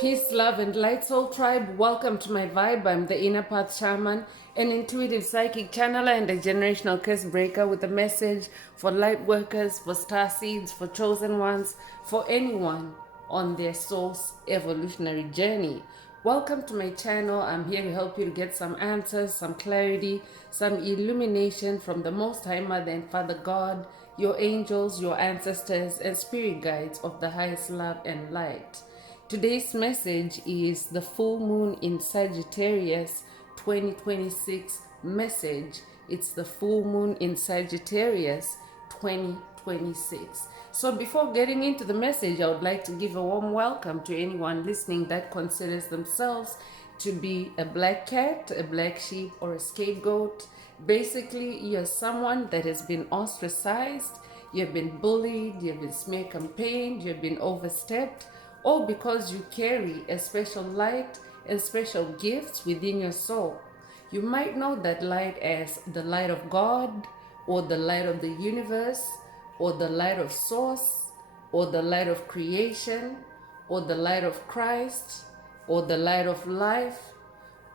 Peace, love, and light soul tribe. Welcome to my vibe. I'm the Inner Path Shaman, an intuitive psychic channeler and a generational curse breaker with a message for light workers, for star seeds, for chosen ones, for anyone on their soul's evolutionary journey. Welcome to my channel. I'm here to help you to get some answers, some clarity, some illumination from the Most High Mother and Father God, your angels, your ancestors, and spirit guides of the highest love and light. Today's message is the full moon in Sagittarius 2026 message. It's the full moon in Sagittarius 2026. So before getting into the message, I would like to give a warm welcome to anyone listening that considers themselves to be a black cat, a black sheep, or a scapegoat. Basically, you're someone that has been ostracized, you've been bullied, you've been smear campaigned, you've been overstepped, or because you carry a special light and special gifts within your soul. You might know that light as the light of God, or the light of the universe, or the light of source, or the light of creation, or the light of Christ, or the light of life,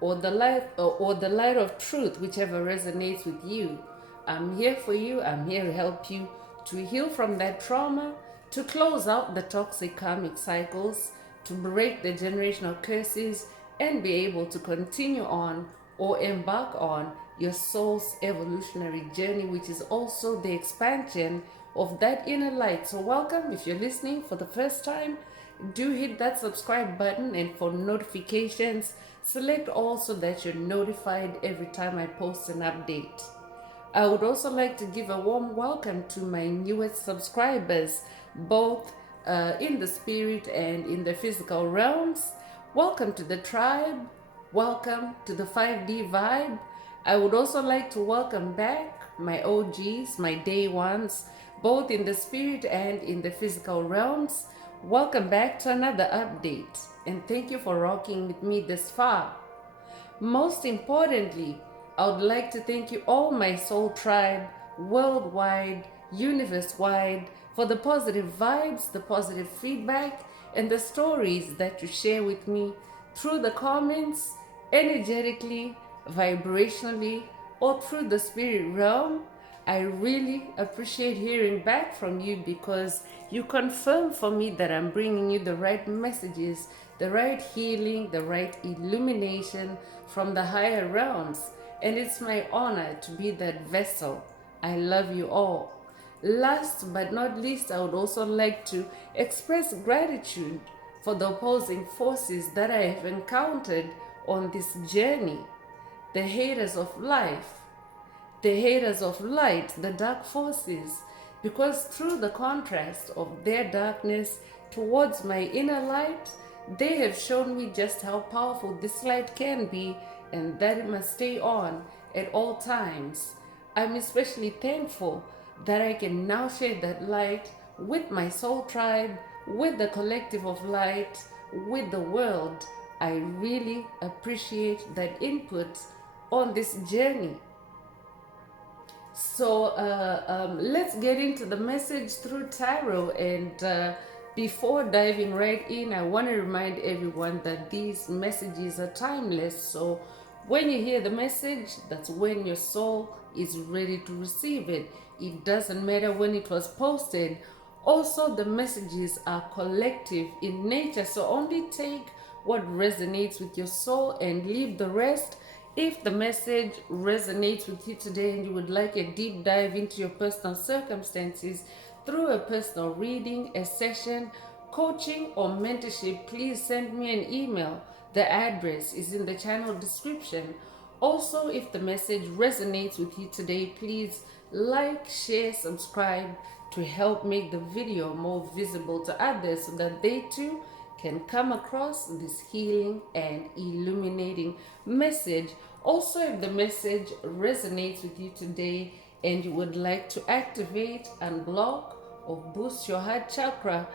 or the light of truth, whichever resonates with you. I'm here for you. I'm here to help you to heal from that trauma, to close out the toxic karmic cycles, to break the generational curses, and be able to continue on or embark on your soul's evolutionary journey, which is also the expansion of that inner light. So welcome. If you're listening for the first time, do hit that subscribe button, and for notifications, select all so that you're notified every time I post an update. I would also like to give a warm welcome to my newest subscribers, both in the spirit and in the physical realms. Welcome to the tribe. Welcome to the 5D vibe. I would also like to welcome back my OGs, my day ones, both in the spirit and in the physical realms. Welcome back to another update, and thank you for rocking with me this far. Most importantly, I would like to thank you all, my soul tribe, worldwide, universe-wide, for the positive vibes, the positive feedback, and the stories that you share with me through the comments, energetically, vibrationally, or through the spirit realm. I really appreciate hearing back from you, because you confirm for me that I'm bringing you the right messages, the right healing, the right illumination from the higher realms. And it's my honor to be that vessel. I love you all. Last but not least, I would also like to express gratitude for the opposing forces that I have encountered on this journey. The haters of life, the haters of light, the dark forces, because through the contrast of their darkness towards my inner light, they have shown me just how powerful this light can be, and that it must stay on at all times. I'm especially thankful that I can now share that light with my soul tribe, with the collective of light, with the world. I really appreciate that input on this journey. So let's get into the message through tarot. And before diving right in, I want to remind everyone that these messages are timeless. So when you hear the message, that's when your soul is ready to receive it. It doesn't matter when it was posted. Also, the messages are collective in nature, so only take what resonates with your soul and leave the rest. If the message resonates with you today and you would like a deep dive into your personal circumstances through a personal reading, a session, coaching, or mentorship, please send me an email. The address is in the channel description. Also, if the message resonates with you today, please like, share, subscribe to help make the video more visible to others so that they too can come across this healing and illuminating message. Also, if the message resonates with you today and you would like to activate, unblock, or boost your heart chakra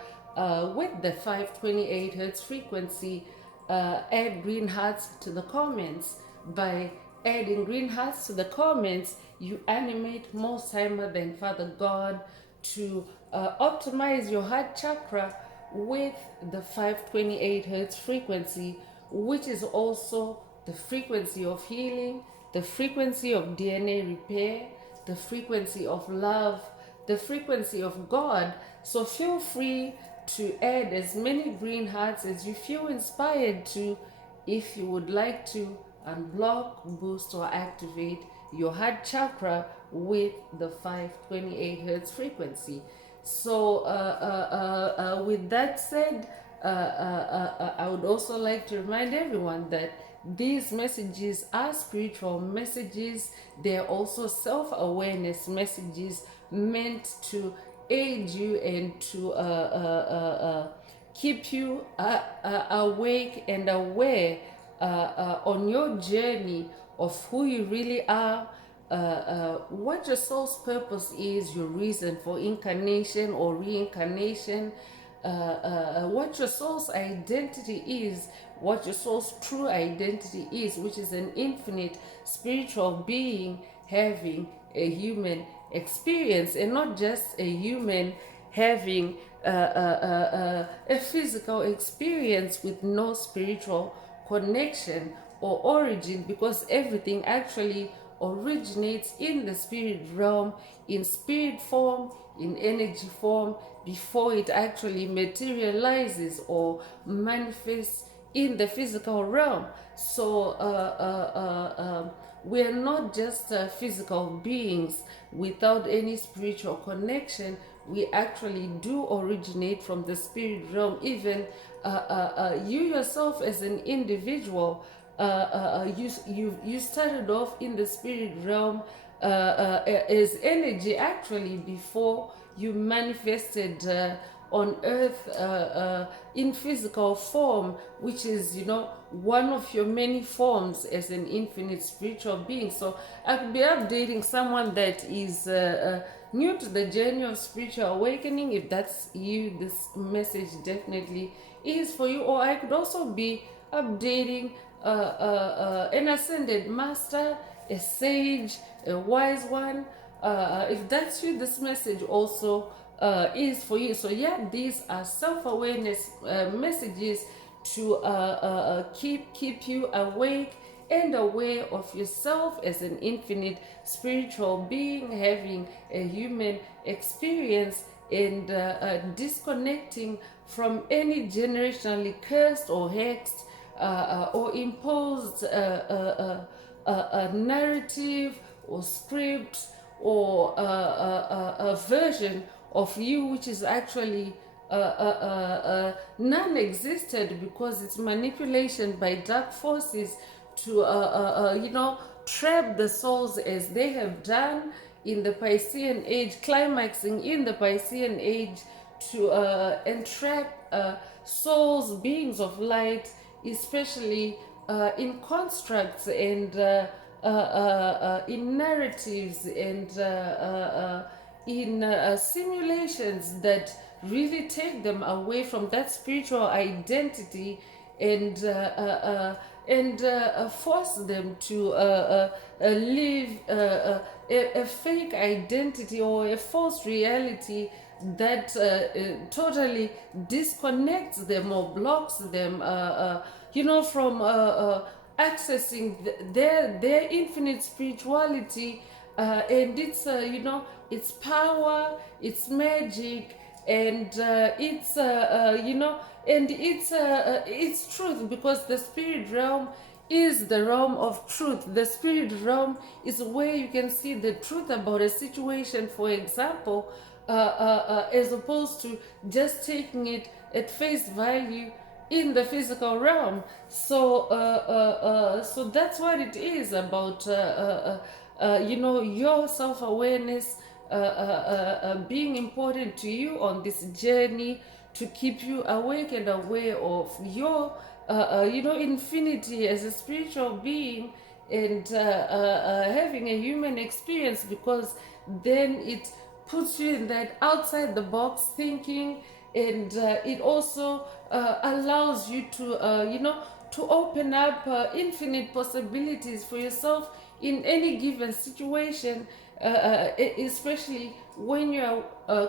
with the 528 hertz frequency, add green hearts to the comments. By adding green hearts to the comments, you animate Most High Mother and Father God to optimize your heart chakra with the 528 hertz frequency, which is also the frequency of healing, the frequency of DNA repair, the frequency of love, the frequency of God. So feel free to add as many green hearts as you feel inspired to, if you would like to unblock, boost, or activate your heart chakra with the 528 hertz frequency. So, with that said, I would also like to remind everyone that these messages are spiritual messages. They're also self-awareness messages meant to aid you and to keep you awake and aware on your journey of who you really are, what your soul's purpose is, your reason for incarnation or reincarnation, what your soul's identity is, what your soul's true identity is, which is an infinite spiritual being having a human experience, and not just a human having a physical experience with no spiritual connection or origin, because everything actually originates in the spirit realm, in spirit form, in energy form, before it actually materializes or manifests in the physical realm. So we are not just physical beings without any spiritual connection. We actually do originate from the spirit realm. Even you yourself as an individual, you started off in the spirit realm as energy actually before you manifested on earth in physical form, which is, one of your many forms as an infinite spiritual being. So I could be updating someone that is new to the journey of spiritual awakening. If that's you, this message definitely is for you. Or I could also be updating an ascended master, a sage, a wise one. If that's you, this message also is for you. So yeah, these are self-awareness messages to keep you awake and aware of yourself as an infinite spiritual being having a human experience, and disconnecting from any generationally cursed or hexed or imposed narrative or script or a version of you which is actually non-existent, because it's manipulation by dark forces to trap the souls as they have done in the Piscean age, climaxing in the Piscean age, to entrap souls, beings of light, especially in constructs and in narratives and in simulations that really take them away from that spiritual identity, and force them to live a fake identity or a false reality that totally disconnects them or blocks them, from accessing their infinite spirituality, and its its power, its magic, and its truth, because the spirit realm is the realm of truth. The spirit realm is where you can see the truth about a situation, for example, as opposed to just taking it at face value in the physical realm. So so that's what it is about, your self-awareness being important to you on this journey, to keep you awake and aware of your infinity as a spiritual being, and having a human experience, because then it puts you in that outside the box thinking, and it also allows you to to open up infinite possibilities for yourself in any given situation, especially when you're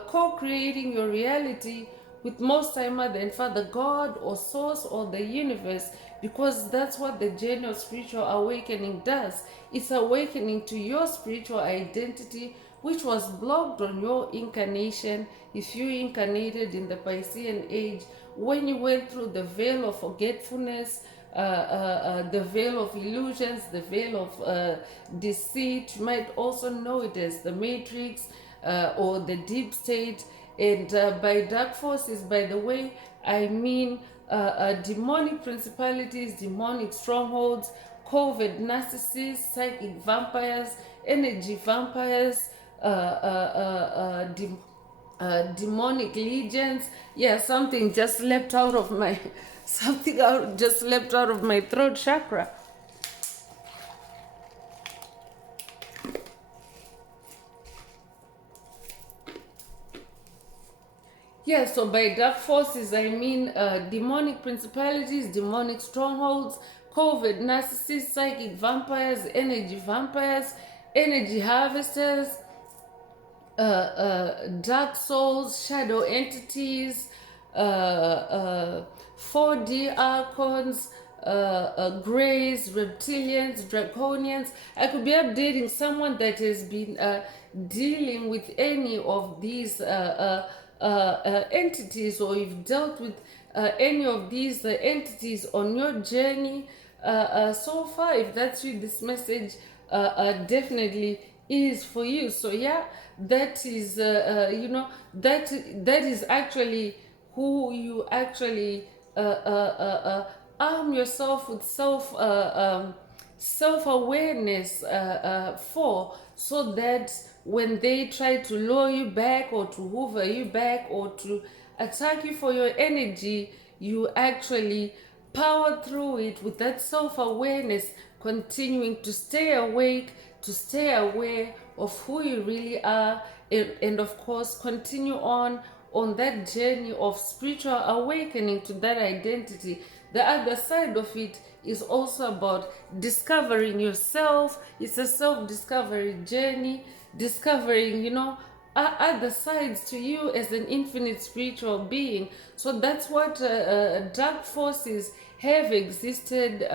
co-creating your reality with Most High Mother and Father God or Source or the universe, because that's what the journey of spiritual awakening does. It's awakening to your spiritual identity, which was blocked on your incarnation. If you incarnated in the Piscean age, when you went through the veil of forgetfulness, the veil of illusions, the veil of deceit, you might also know it as the matrix or the deep state. And by dark forces, by the way, I mean demonic principalities, demonic strongholds, covert narcissists, psychic vampires, energy vampires, demonic legions. Yeah, something just leapt out of my just leapt out of my throat chakra. Yeah, so by dark forces, I mean demonic principalities, demonic strongholds, covert narcissists, psychic vampires, energy harvesters, dark souls, shadow entities, 4D archons, greys, reptilians, draconians. I could be updating someone that has been dealing with any of these entities, or you've dealt with any of these entities on your journey so far. If that's you, this message definitely is for you. So yeah, that is that is actually who you actually arm yourself with self-awareness for, so that when they try to lure you back or to hoover you back or to attack you for your energy, you actually power through it with that self-awareness, continuing to stay awake, to stay aware of who you really are, and of course continue on that journey of spiritual awakening to that identity. The other side of it is also about discovering yourself. It's a self-discovery journey, discovering, other sides to you as an infinite spiritual being. So that's what dark forces have existed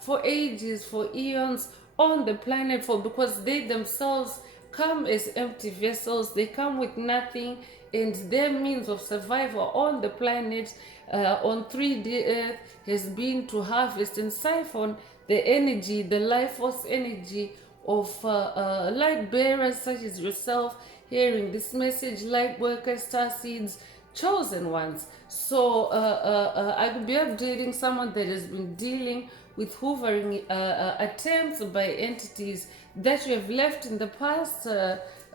for ages, for eons on the planet, for because they themselves come as empty vessels. They come with nothing, and their means of survival on the planet, on 3D Earth, has been to harvest and siphon the energy, the life force energy of light bearers such as yourself, hearing this message, light workers, star seeds, chosen ones. So I could be updating someone that has been dealing with hoovering attempts by entities that you have left in the past.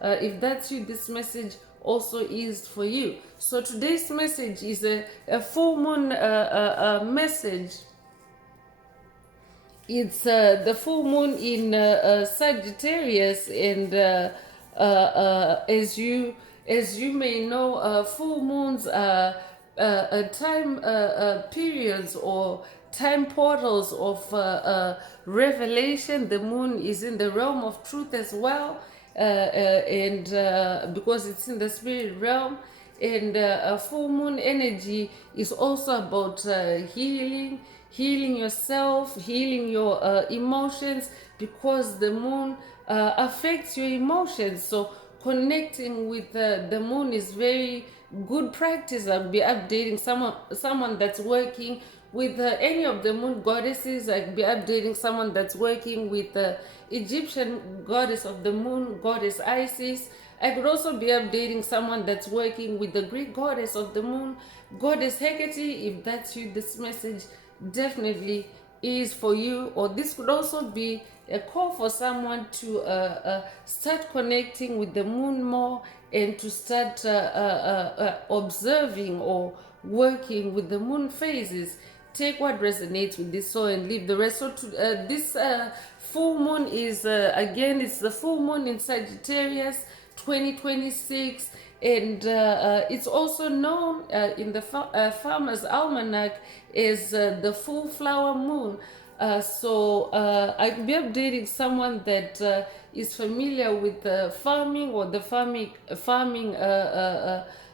If that's you, this message also is for you. So today's message is a full moon message. It's the full moon in Sagittarius, and as you may know, full moons are time periods or time portals of revelation. The moon is in the realm of truth as well, and because it's in the spirit realm. And full moon energy is also about healing yourself, healing your emotions, because the moon affects your emotions. So connecting with the moon is very good practice. I'll be updating someone that's working with any of the moon goddesses. I'll be updating someone that's working with the Egyptian goddess of the moon, goddess Isis. I could also be updating someone that's working with the Greek goddess of the moon, goddess Hecate. If that's you, this message definitely is for you. Or this could also be a call for someone to start connecting with the moon more, and to start observing or working with the moon phases. Take what resonates with this soul and leave the rest. So this full moon is, again, it's the full moon in Sagittarius 2026, and it's also known in the Farmer's Almanac as the full flower moon. So I'll be updating someone that is familiar with farming, or the farming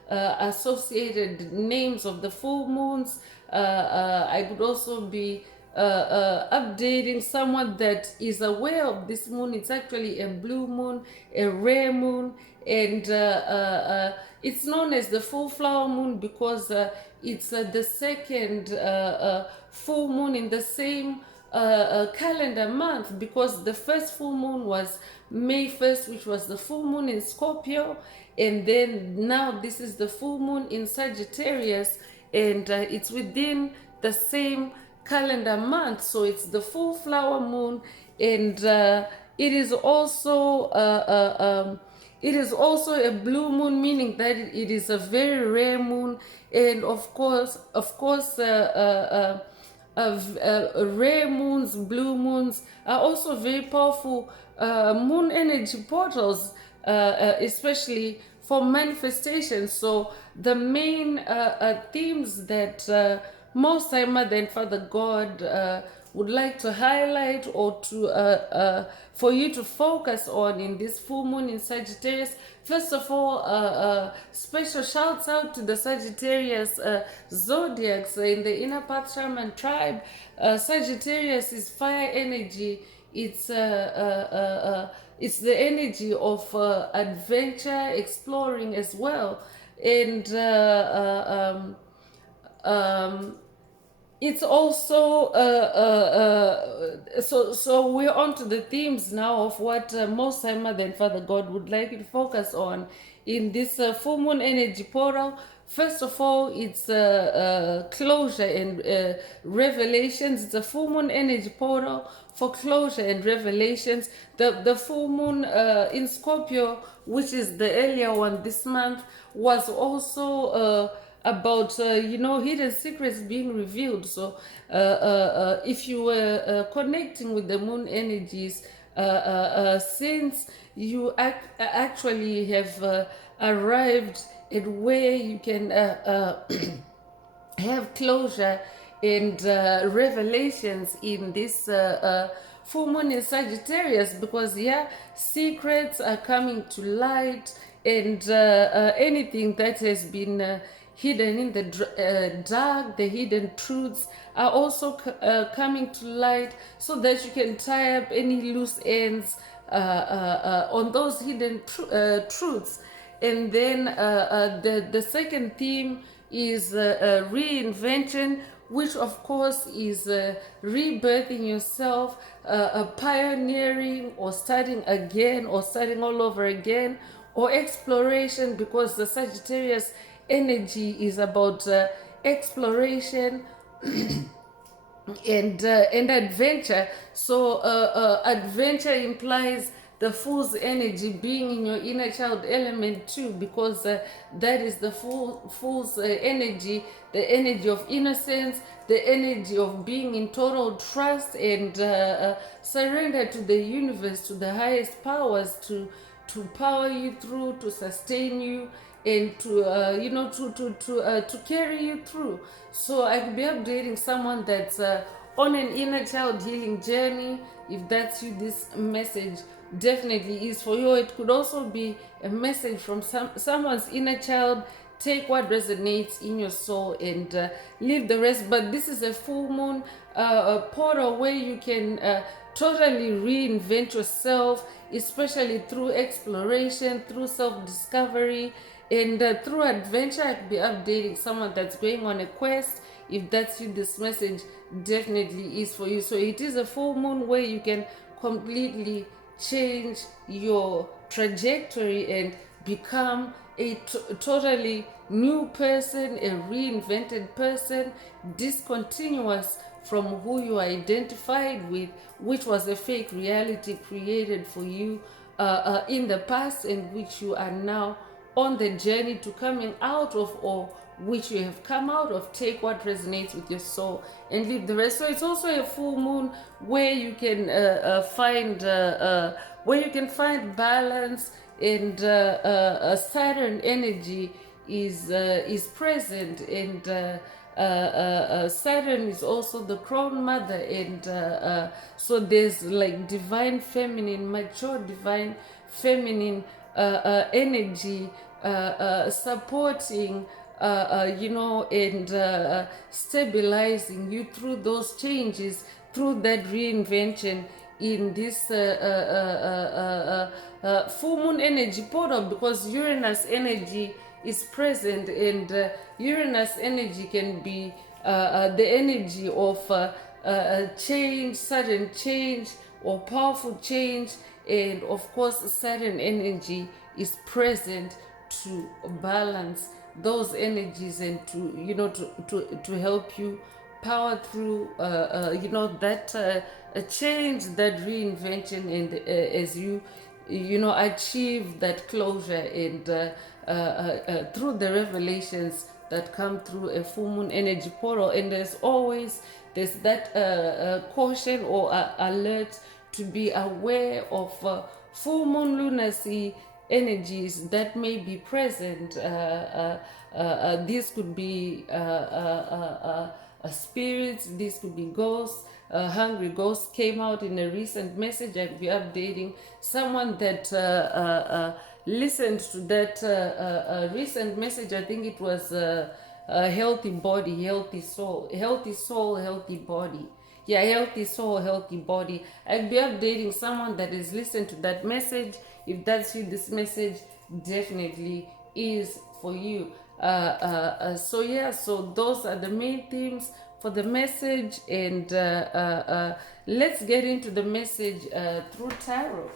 associated names of the full moons. I could also be updating someone that is aware of this moon. It's actually a blue moon, a rare moon, and it's known as the full flower moon because it's the second full moon in the same calendar month, because the first full moon was May 1st, which was the full moon in Scorpio, and then now this is the full moon in Sagittarius, and it's within the same calendar month, so it's the full flower moon, and it is also it is also a blue moon, meaning that it is a very rare moon, and of course, rare moons, blue moons are also very powerful moon energy portals, especially for manifestation. So the main themes that Most High Mother and Father God would like to highlight, or to for you to focus on in this full moon in Sagittarius. First of all, special shouts out to the Sagittarius zodiacs in the Inner Path Shaman tribe. Sagittarius is fire energy. It's it's the energy of adventure, exploring as well, and it's also so we're on to the themes now of what Most High Mother and Father God would like you to focus on in this full moon energy portal. First of all, it's closure and revelations. It's a full moon energy portal for closure and revelations. The full moon in Scorpio, which is the earlier one this month, was also about hidden secrets being revealed. So if you were connecting with the moon energies, since you actually have arrived at where you can have closure and revelations in this full moon in Sagittarius, because secrets are coming to light, and anything that has been hidden in the dark, the hidden truths are also coming to light, so that you can tie up any loose ends on those hidden truths. And then the second theme is reinvention, which of course is rebirthing yourself, pioneering, or starting again, or starting all over again, or exploration, because the Sagittarius energy is about exploration and adventure. So adventure implies the fool's energy being in your inner child element too, because that is the fool's energy, the energy of innocence, the energy of being in total trust and surrender to the universe, to the highest powers, to power you through, to sustain you, and to to carry you through. So I could be updating someone that's on an inner child healing journey. If that's you, this message definitely is for you. It could also be a message from someone's inner child. Take what resonates in your soul and leave the rest. But this is a full moon portal where you can totally reinvent yourself, especially through exploration, through self-discovery, and through adventure. I could be updating someone that's going on a quest. If that's you, this message definitely is for you. So it is a full moon where you can completely change your trajectory and become a totally new person, a reinvented person, discontinuous from who you identified with, which was a fake reality created for you in the past, and which you are now on the journey to coming out of, or which you have come out of. Take what resonates with your soul and leave the rest. So it's also a full moon where you can find balance, and Saturn energy is present, and Saturn is also the crown mother, and so there's like divine feminine, mature divine feminine energy supporting, and stabilizing you through those changes, through that reinvention in this full moon energy portal, because Uranus energy is present, and Uranus energy can be the energy of change, sudden change, or powerful change. And of course, Saturn energy is present to balance those energies and to to help you power through that change, that reinvention, and as you achieve that closure, and through the revelations that come through a full moon energy portal. And there's that caution or alert to be aware of full moon lunacy energies that may be present. These could be spirits, these could be ghosts. Hungry Ghost came out in a recent message. I'll be updating someone that listened to that recent message. I think it was a healthy body, healthy soul, healthy body. Yeah, healthy soul, healthy body. I'll be updating someone that is listening to that message. If that's you, this message definitely is for you. So those are the main themes for the message, and let's get into the message through tarot.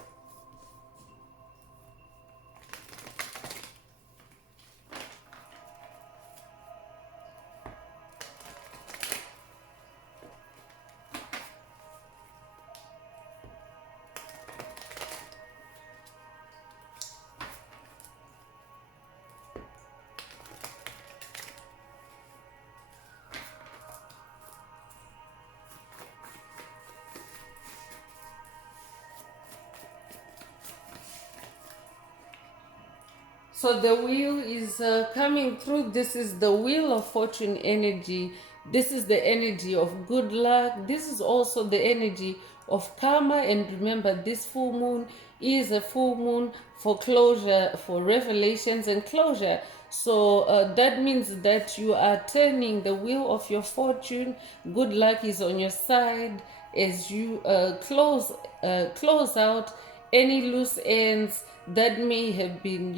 So the wheel is coming through. This is the wheel of fortune energy. This is the energy of good luck. This is also the energy of karma. And remember, this full moon is a full moon for closure, for revelations and closure. So that means that you are turning the wheel of your fortune. Good luck is on your side as you close out any loose ends that may have been,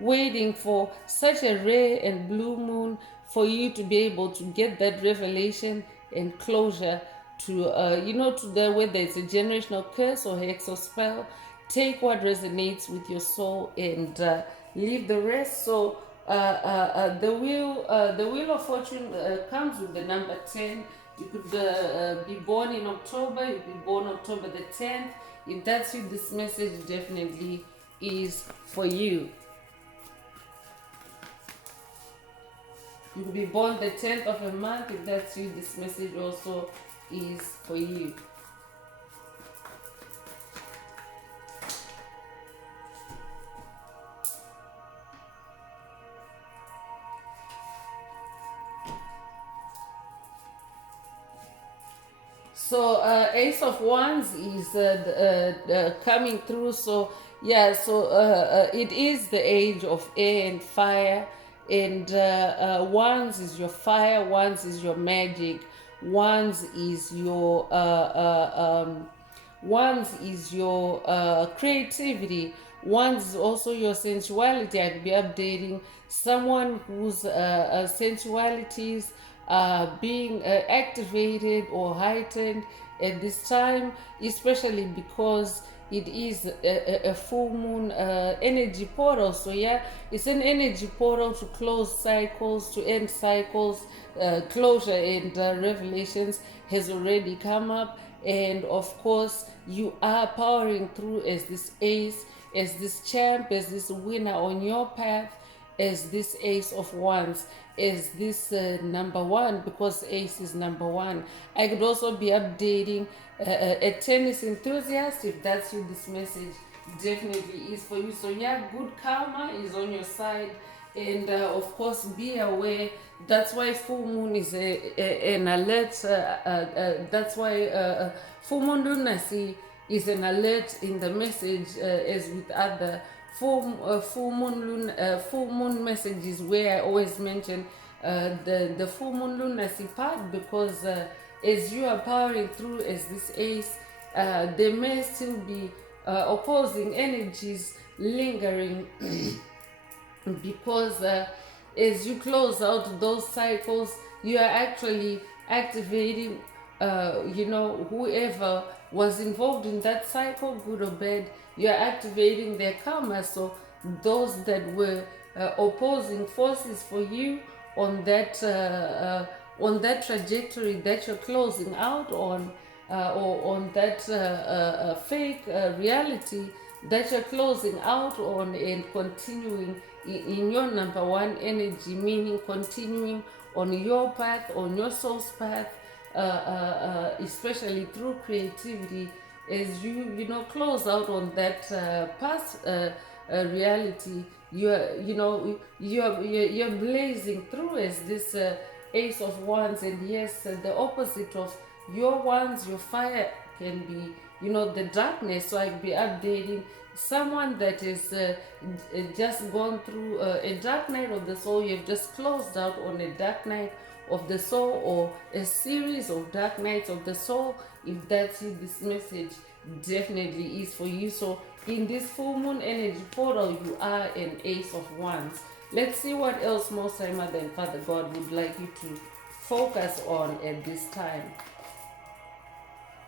waiting for such a rare and blue moon for you to be able to get that revelation and closure to to the, whether it's a generational curse or hex or spell. Take what resonates with your soul and leave the rest. So the wheel of fortune comes with the number 10. You could be born in October. You could be born October the 10th. If that's you, this message definitely is for you. You could be born the 10th of a month. If that's you, this message also is for you. So Ace of Wands is coming through. So yeah, so it is the age of air and fire. And Wands is your fire, Wands is your magic, Wands is your creativity, Wands is also your sensuality. I'll be updating someone whose sensualities are being activated or heightened at this time, especially because it is a full moon energy portal. So yeah, it's an energy portal to close cycles, to end cycles. Closure and revelations has already come up, and of course you are powering through as this ace, as this champ, as this winner on your path, as this Ace of Wands, as this number one, because ace is number one. I could also be updating a tennis enthusiast. If that's you, this message definitely is for you. So yeah, good karma is on your side, and of course be aware. That's why full moon is an alert. That's why full moon lunacy is an alert in the message, as with other full moon messages, where I always mention the full moon lunacy part, because as you are powering through as this ace, there may still be opposing energies lingering because as you close out those cycles, you are actually activating, whoever was involved in that cycle, good or bad, you are activating their karma. So those that were opposing forces for you on that trajectory that you're closing out on, or on that fake reality that you're closing out on and continuing in your number one energy, meaning continuing on your path, on your soul's path, especially through creativity, as close out on that past reality. You're blazing through as this ace of wands, and yes, the opposite of your wands, your fire, can be the darkness. So I'll be updating someone that is just gone through a dark night of the soul. You've just closed out on a dark night of the soul, or a series of dark nights of the soul. If that's you, this message definitely is for you. So in this full moon energy portal, you are an ace of wands. Let's see what else Most High Mother and Father God would like you to focus on at this time.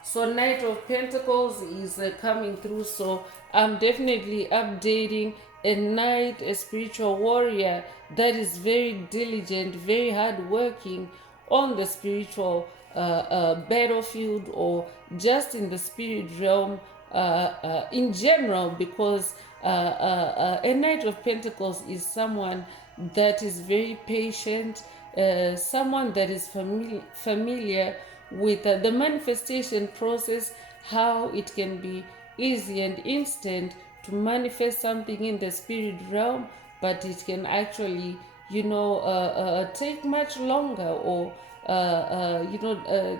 So Knight of Pentacles is coming through. So I'm definitely updating a knight, a spiritual warrior that is very diligent, very hardworking on the spiritual battlefield, or just in the spirit realm in general, because a Knight of Pentacles is someone that is very patient, someone that is familiar with the manifestation process, how it can be easy and instant to manifest something in the spirit realm, but it can actually take much longer, or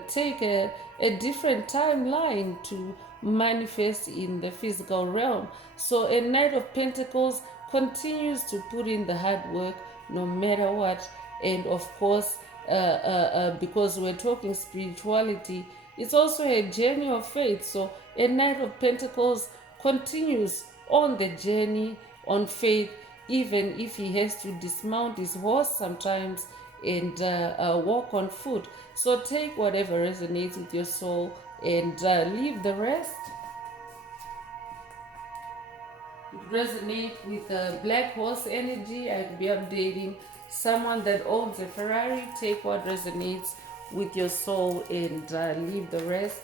take a different timeline to manifest in the physical realm. So a Knight of Pentacles continues to put in the hard work no matter what. And of course, because we're talking spirituality, it's also a journey of faith. So a Knight of Pentacles continues on the journey on faith, even if he has to dismount his horse sometimes and walk on foot. So take whatever resonates with your soul and leave the rest. Resonate with black horse energy. I could be updating someone that owns a Ferrari. Take what resonates with your soul and leave the rest.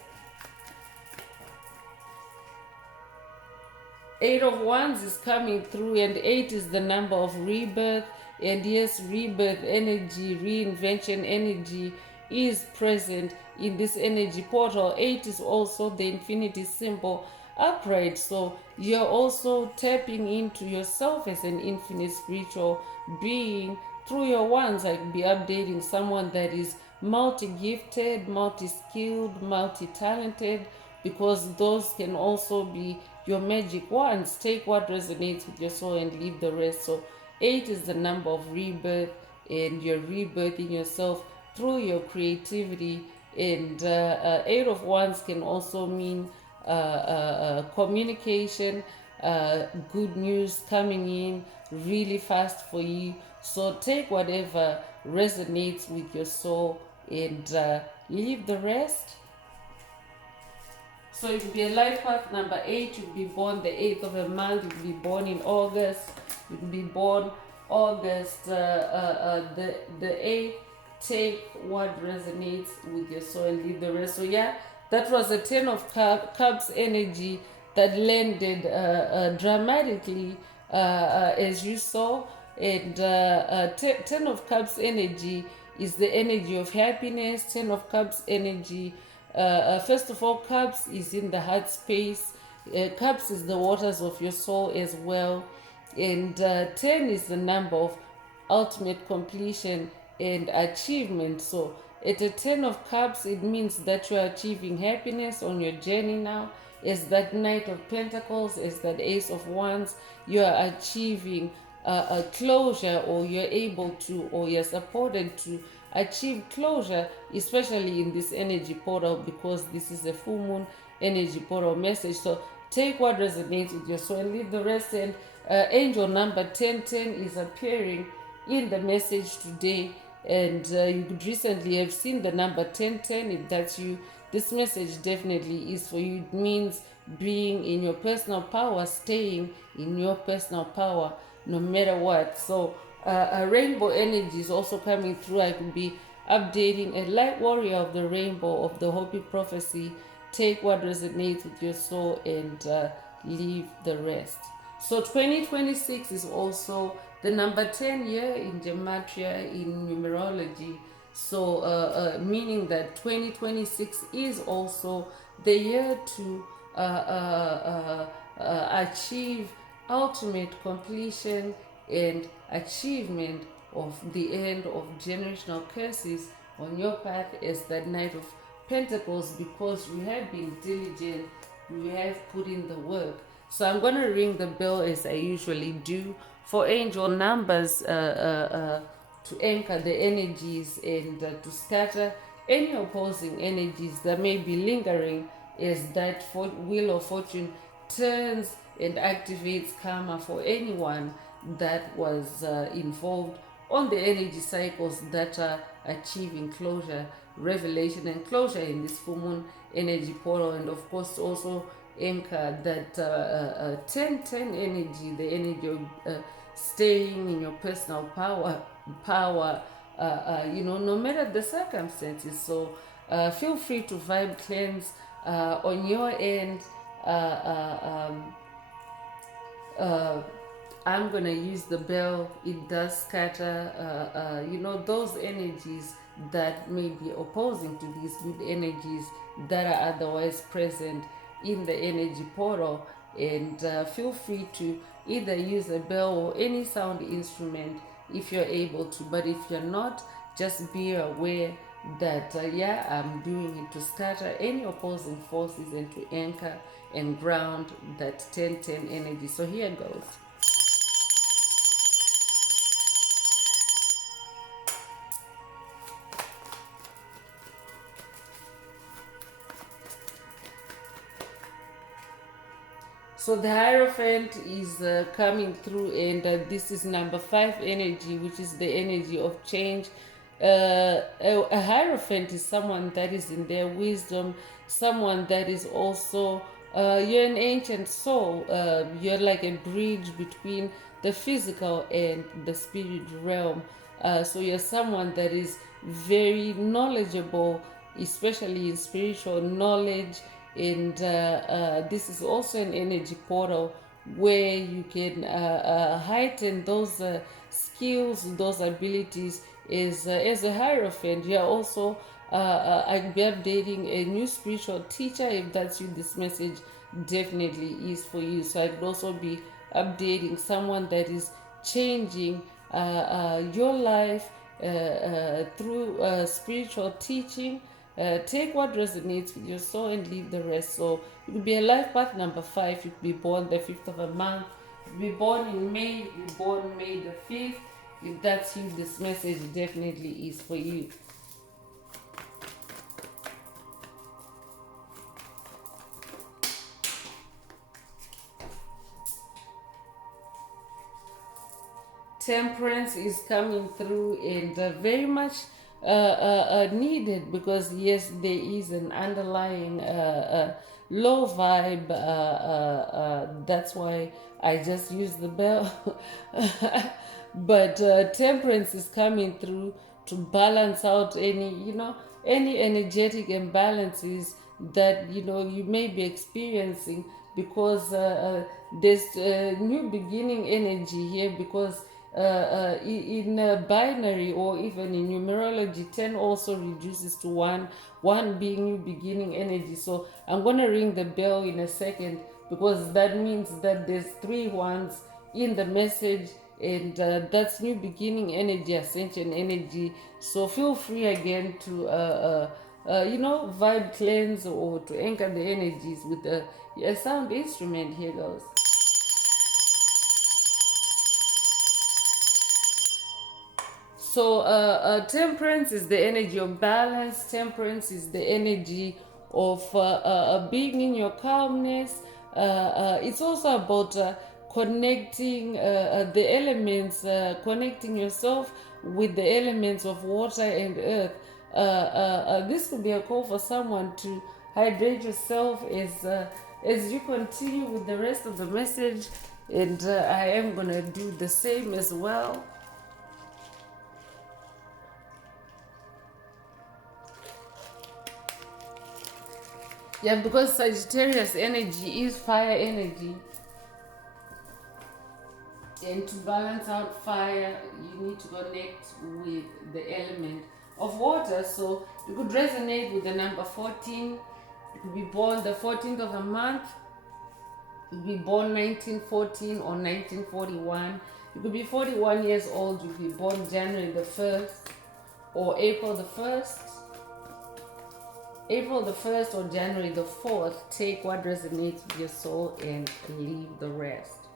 Eight of Wands is coming through, and 8 is the number of rebirth. And yes, rebirth energy, reinvention energy is present in this energy portal. 8 is also the infinity symbol upright. So you're also tapping into yourself as an infinite spiritual being through your wands. I could be updating someone that is multi-gifted, multi-skilled, multi-talented, because those can also be your magic wands. Take what resonates with your soul and leave the rest. So 8 is the number of rebirth, and you're rebirthing yourself through your creativity. And 8 of Wands can also mean communication, good news coming in really fast for you. So take whatever resonates with your soul and leave the rest. So it would be a life path number 8. You'd be born the 8th of a month. You'd be born in August. You'd be born August the 8th. Take what resonates with your soul and leave the rest. So yeah, that was a 10 of Cups energy that landed dramatically, as you saw. And 10 of Cups energy is the energy of happiness. 10 of Cups energy, first of all, Cups is in the heart space. Cups is the waters of your soul as well. And 10 is the number of ultimate completion and achievement. So at a 10 of Cups, it means that you are achieving happiness on your journey now. as that Knight of Pentacles, as that Ace of Wands, you are achieving a closure, or you're able to, or you're supported to achieve closure, especially in this energy portal, because this is a full moon energy portal message. So take what resonates with your soul and leave the rest. And angel number 1010 is appearing in the message today, and you could recently have seen the number 1010. If that's you, this message definitely is for you. It means being in your personal power, staying in your personal power no matter what. So a rainbow energy is also coming through. I could be updating a light warrior of the rainbow of the Hopi prophecy. Take what resonates with your soul and leave the rest. So 2026 is also the number 10 year in gematria, in numerology. So meaning that 2026 is also the year to achieve ultimate completion and achievement of the end of generational curses on your path as that Knight of Pentacles, because you have been diligent, you have put in the work. So I'm going to ring the bell as I usually do for angel numbers to anchor the energies and to scatter any opposing energies that may be lingering as that wheel of fortune turns and activates karma for anyone that was involved on the energy cycles that are achieving closure, revelation, and closure in this full moon energy portal. And of course, also anchor that 1010 energy, the energy of staying in your personal power, no matter the circumstances. So feel free to vibe cleanse on your end. I'm gonna use the bell. It does scatter, those energies that may be opposing to these good energies that are otherwise present in the energy portal. And feel free to either use a bell or any sound instrument if you're able to. But if you're not, just be aware that I'm doing it to scatter any opposing forces and to anchor and ground that 1010 energy. So here goes. So the Hierophant is coming through, and this is number 5 energy, which is the energy of change. A Hierophant is someone that is in their wisdom, someone that is also, you're an ancient soul. You're like a bridge between the physical and the spirit realm. So you're someone that is very knowledgeable, especially in spiritual knowledge. And this is also an energy portal where you can heighten those skills, those abilities as a Hierophant. You're also I'll be updating a new spiritual teacher. If that's you, this message definitely is for you. So I could also be updating someone that is changing your life through spiritual teaching. Take what resonates with your soul and leave the rest. So you could be a life path number 5. You could be born the 5th of a month. You could be born in May. You could be born May the 5th. If that's you, this message definitely is for you. Temperance is coming through, and very much needed, because yes, there is an underlying low vibe. That's why I just use the bell. But temperance is coming through to balance out any energetic imbalances that you may be experiencing, because there's new beginning energy here. Because in binary, or even in numerology, 10 also reduces to 1 being new beginning energy. So I'm gonna ring the bell in a second, because that means that there's 3 ones in the message, and that's new beginning energy, ascension energy. So feel free again to vibe cleanse or to anchor the energies with a sound instrument. Here goes. So, temperance is the energy of balance. Temperance is the energy of being in your calmness. It's also about connecting the elements, connecting yourself with the elements of water and earth. This could be a call for someone to hydrate yourself as you continue with the rest of the message, and I am gonna do the same as well. Yeah, because Sagittarius energy is fire energy. And to balance out fire, you need to connect with the element of water. So you could resonate with the number 14. You could be born the 14th of a month. You could be born 1914 or 1941. You could be 41 years old. You could be born January the 1st or April the 1st. April the 1st or January the 4th. Take what resonates with your soul and leave the rest.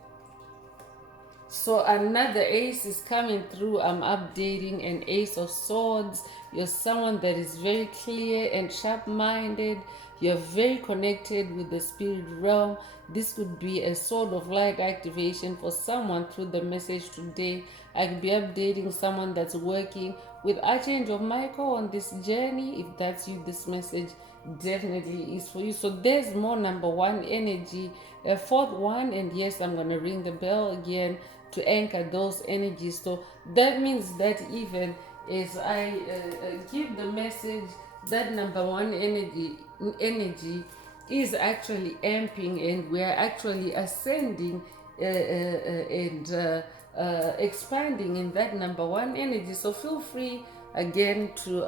So another ace is coming through. I'm updating an ace of swords. You're someone that is very clear and sharp-minded. You're very connected with the spirit realm. This could be a sword of light activation for someone through the message today. I could be updating someone that's working with Archangel Michael on this journey. If that's you, this message definitely is for you. So there's more number one energy, a fourth one, and yes, I'm going to ring the bell again to anchor those energies. So that means that even as I give the message, that number one energy is actually amping, and we are actually ascending and expanding in that number one energy. So feel free again to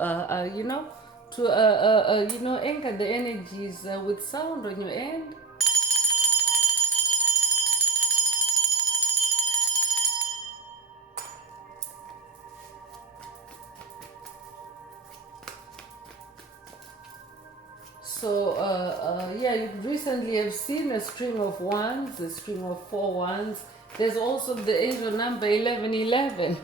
anchor the energies with sound on your end. So, you recently have seen a string of ones, a string of 4 ones. There's also the angel number 1111.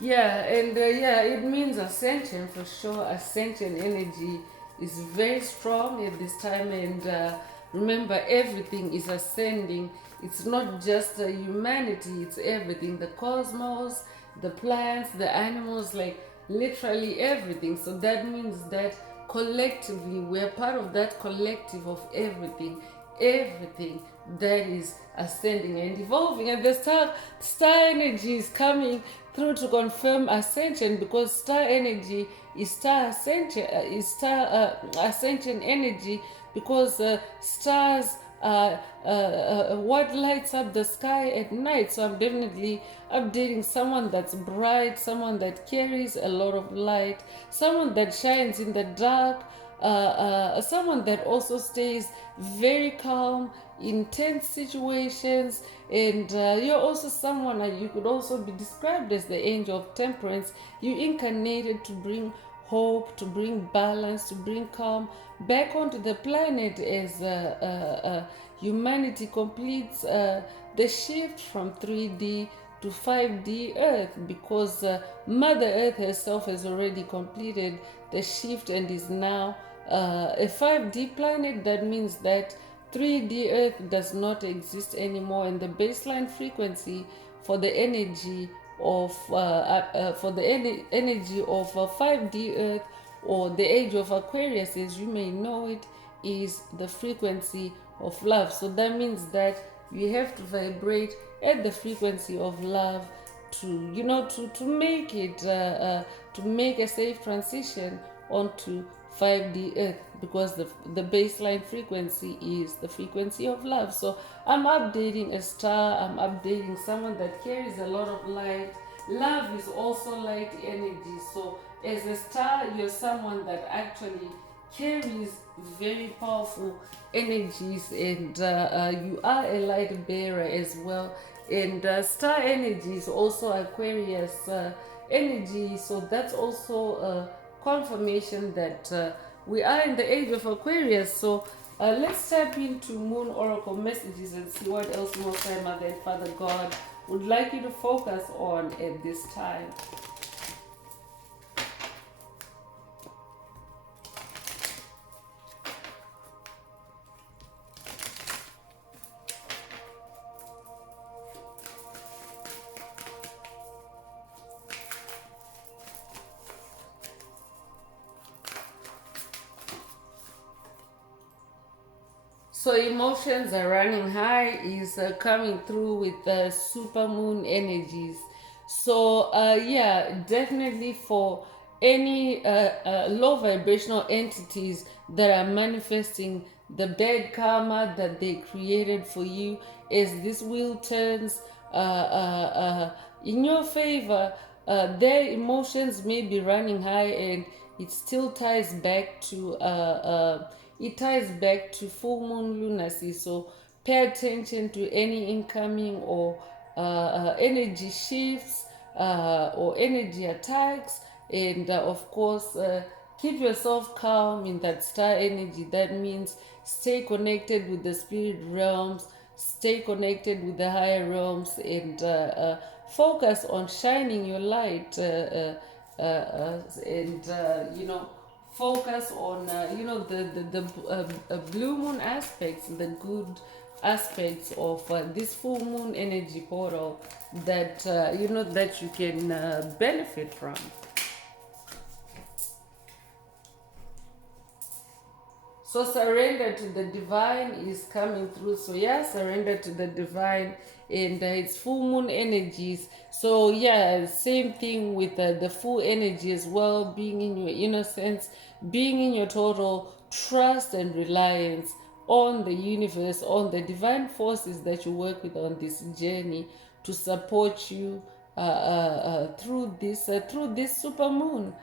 It means ascension for sure. Ascension energy is very strong at this time, and remember, everything is ascending. It's not just humanity, it's everything, the cosmos, the plants, the animals, like literally everything. So that means that collectively we're part of that collective of everything that is ascending and evolving. And the star energy is coming through to confirm ascension, because star energy is star ascension energy, because stars are what lights up the sky at night. So I'm definitely updating someone that's bright, someone that carries a lot of light, someone that shines in the dark, someone that also stays very calm in tense situations. And you're also someone, you could also be described as the angel of temperance. You incarnated to bring hope, to bring balance, to bring calm back onto the planet as humanity completes the shift from 3D to 5D Earth, because Mother Earth herself has already completed the shift and is now a 5D planet. That means that 3D Earth does not exist anymore, and the baseline frequency for the energy of 5D Earth, or the age of Aquarius as you may know it, is the frequency of love. So that means that you have to vibrate at the frequency of love to make it to make a safe transition onto 5D Earth, because the baseline frequency is the frequency of love. So I'm updating a star, I'm updating someone that carries a lot of light. Love is also light energy. So as a star, you're someone that actually carries very powerful energies, and you are a light bearer as well. And star energy is also Aquarius energy, so that's also a confirmation that we are in the age of Aquarius. So let's tap into Moon Oracle messages and see what else Most High Mother and Father God would like you to focus on at this time. So emotions are running high is coming through with the super moon energies. So yeah, definitely for any low vibrational entities that are manifesting the bad karma that they created for you, as this wheel turns in your favor, their emotions may be running high, and it still ties back to full moon lunacy. So pay attention to any incoming or energy shifts or energy attacks, and of course keep yourself calm in that star energy. That means stay connected with the spirit realms, stay connected with the higher realms, and focus on shining your light, and focus on the blue moon aspects, the good aspects of this full moon energy portal that that you can benefit from. So surrender to the divine is coming through. So yeah, surrender to the divine, and it's full moon energies. So yeah, same thing with the full energy as well, being in your innocence, being in your total trust and reliance on the universe, on the divine forces that you work with on this journey to support you through this super moon.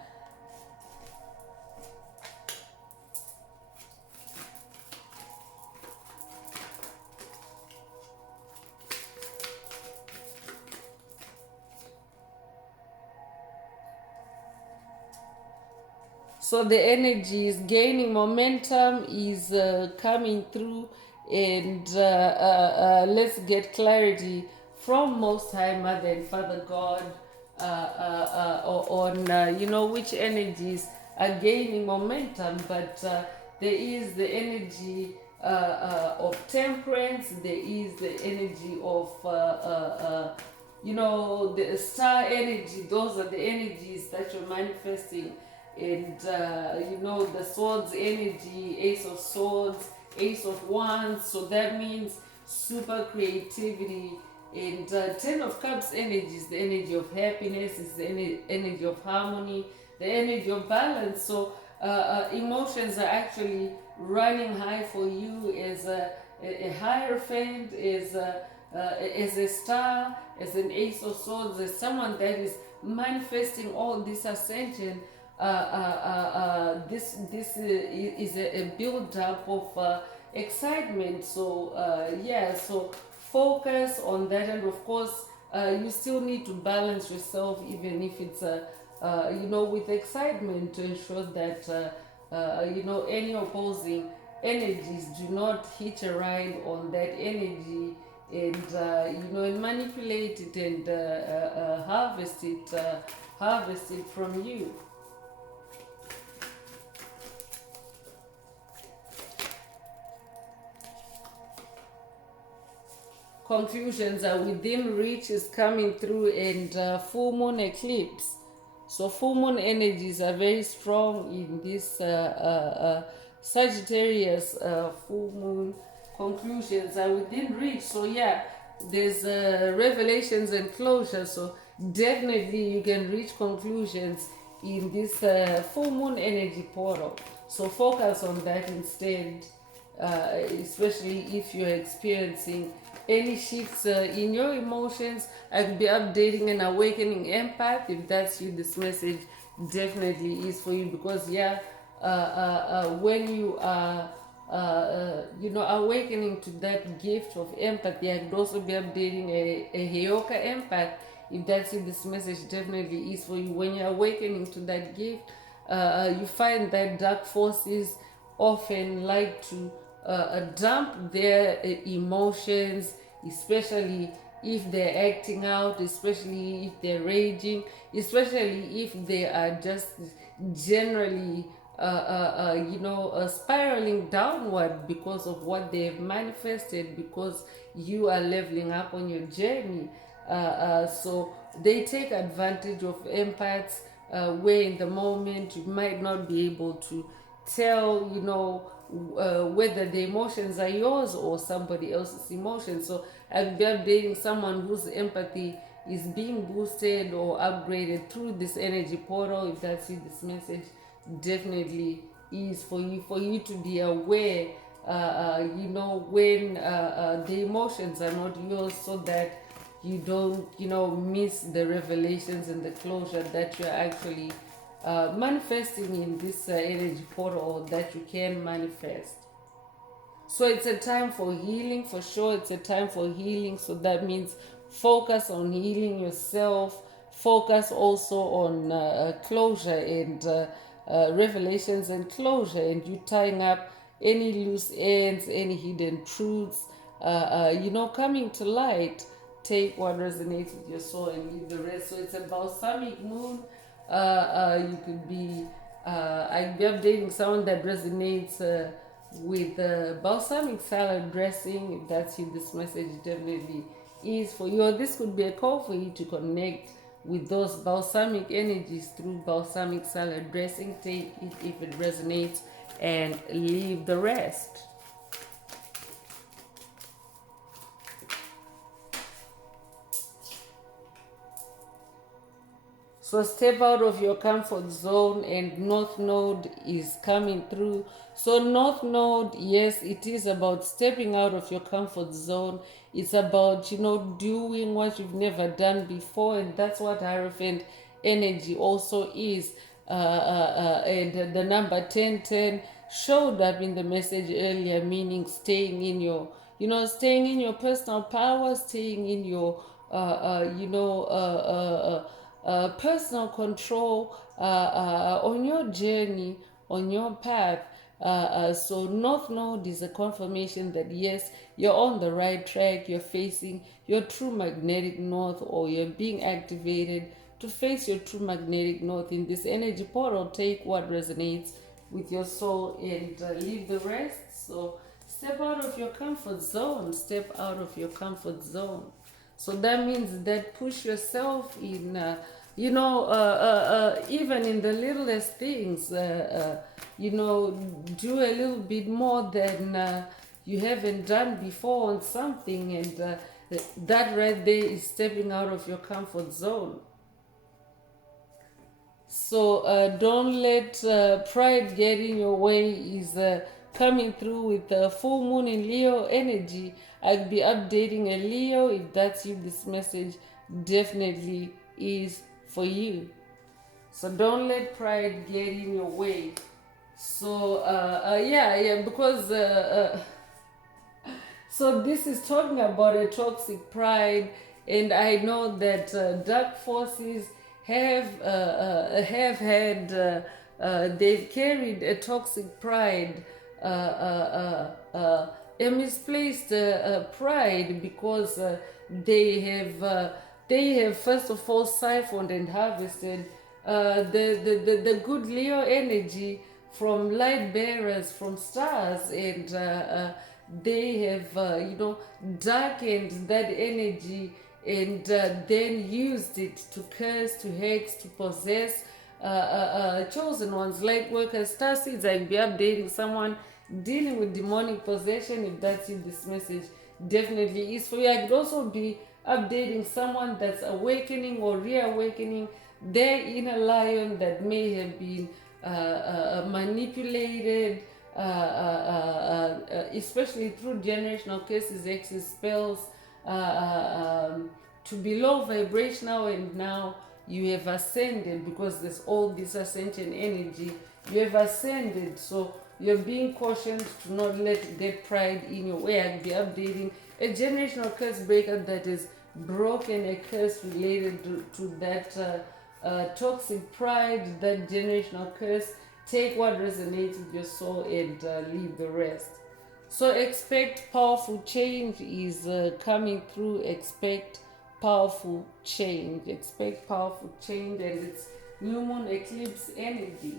So the energy is gaining momentum, is coming through, and let's get clarity from Most High Mother and Father God on which energies are gaining momentum. But there is the energy of temperance, there is the energy of the star energy. Those are the energies that you're manifesting, and the swords energy, ace of swords, ace of wands, so that means super creativity. And ten of cups energy is the energy of happiness, is the energy of harmony, the energy of balance. So emotions are actually running high for you as a hierophant, as a star, as an ace of swords, as someone that is manifesting all this ascension. This is a build up of excitement. So so focus on that, and of course you still need to balance yourself, even if it's with excitement, to ensure that any opposing energies do not hitch a ride on that energy, and and manipulate it, and harvest it from you. Conclusions are within reach is coming through, and full moon eclipse. So full moon energies are very strong in this Sagittarius full moon. Conclusions are within reach. So yeah, there's revelations and closure. So definitely you can reach conclusions in this full moon energy portal. So focus on that instead, especially if you're experiencing any shifts in your emotions. I could be updating an awakening empath. If that's you, this message definitely is for you, because when you are awakening to that gift of empathy. I could also be updating a Heyoka empath. If that's it, this message definitely is for you. When you're awakening to that gift, you find that dark forces often like to dump their emotions, especially if they're acting out, especially if they're raging, especially if they are just generally spiraling downward because of what they've manifested, because you are leveling up on your journey. So they take advantage of empaths, where in the moment you might not be able to tell, whether the emotions are yours or somebody else's emotions. So I'll be updating someone whose empathy is being boosted or upgraded through this energy portal. If that's it, this message definitely is for you to be aware, when the emotions are not yours, so that you don't miss the revelations and the closure that you're actually manifesting in this energy portal, that you can manifest. So it's a time for healing, for sure. It's a time for healing. So that means focus on healing yourself. Focus also on closure and revelations and closure, and you tying up any loose ends, any hidden truths, coming to light. Take what resonates with your soul and leave the rest. So it's a balsamic moon. You could be, I'd be updating someone that resonates with balsamic salad dressing. If that's you, this message definitely is for you. Or this could be a call for you to connect with those balsamic energies through balsamic salad dressing. Take it if it resonates and leave the rest. So step out of your comfort zone, and North Node is coming through. So North Node, yes, it is about stepping out of your comfort zone. It's about, doing what you've never done before, and that's what Hierophant energy also is. And the number 1010 showed up in the message earlier, meaning staying in your, staying in your personal power, staying in your, personal control on your journey, on your path. So North Node is a confirmation that yes, you're on the right track. You're facing your true magnetic north, or you're being activated to face your true magnetic north in this energy portal. Take what resonates with your soul and leave the rest. So step out of your comfort zone. Step out of your comfort zone. So that means that push yourself in, even in the littlest things, do a little bit more than you haven't done before on something. And that right there is stepping out of your comfort zone. So don't let pride get in your way. Is coming through with the full moon in Leo energy. I'll be updating a Leo. If that's you, this message definitely is for you. So don't let pride get in your way. So because so this is talking about a toxic pride, and I know that dark forces have had they've carried a toxic pride, a misplaced pride, because they have first of all siphoned and harvested the good Leo energy from light bearers, from stars, and they have darkened that energy, and then used it to curse, to hex, to possess chosen ones, light workers, star seeds. I'll be updating someone dealing with demonic possession. If that's in this message, definitely is for you. I could also be updating someone that's awakening or reawakening their inner lion that may have been manipulated, especially through generational curses, hexes, spells, to be low vibrational, and now you have ascended because there's all this ascension energy. You have ascended, so you're being cautioned to not get pride in your way. I'll be updating a generational curse breaker that is broken, a curse related to that toxic pride, that generational curse. Take what resonates with your soul and leave the rest. So expect powerful change is coming through. Expect powerful change. Expect powerful change, and it's new moon eclipse energy.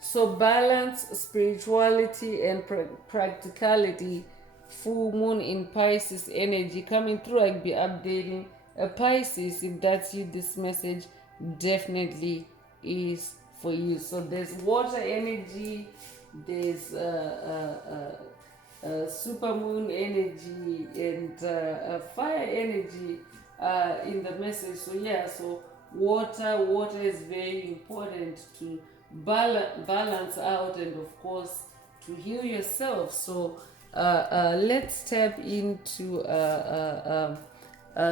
So balance, spirituality, and practicality. Full moon in Pisces energy coming through. I'll be updating a Pisces. If that's you, this message definitely is for you. So there's water energy, there's super moon energy, and fire energy in the message. So yeah, so water is very important to balance out, and of course to heal yourself. So let's tap into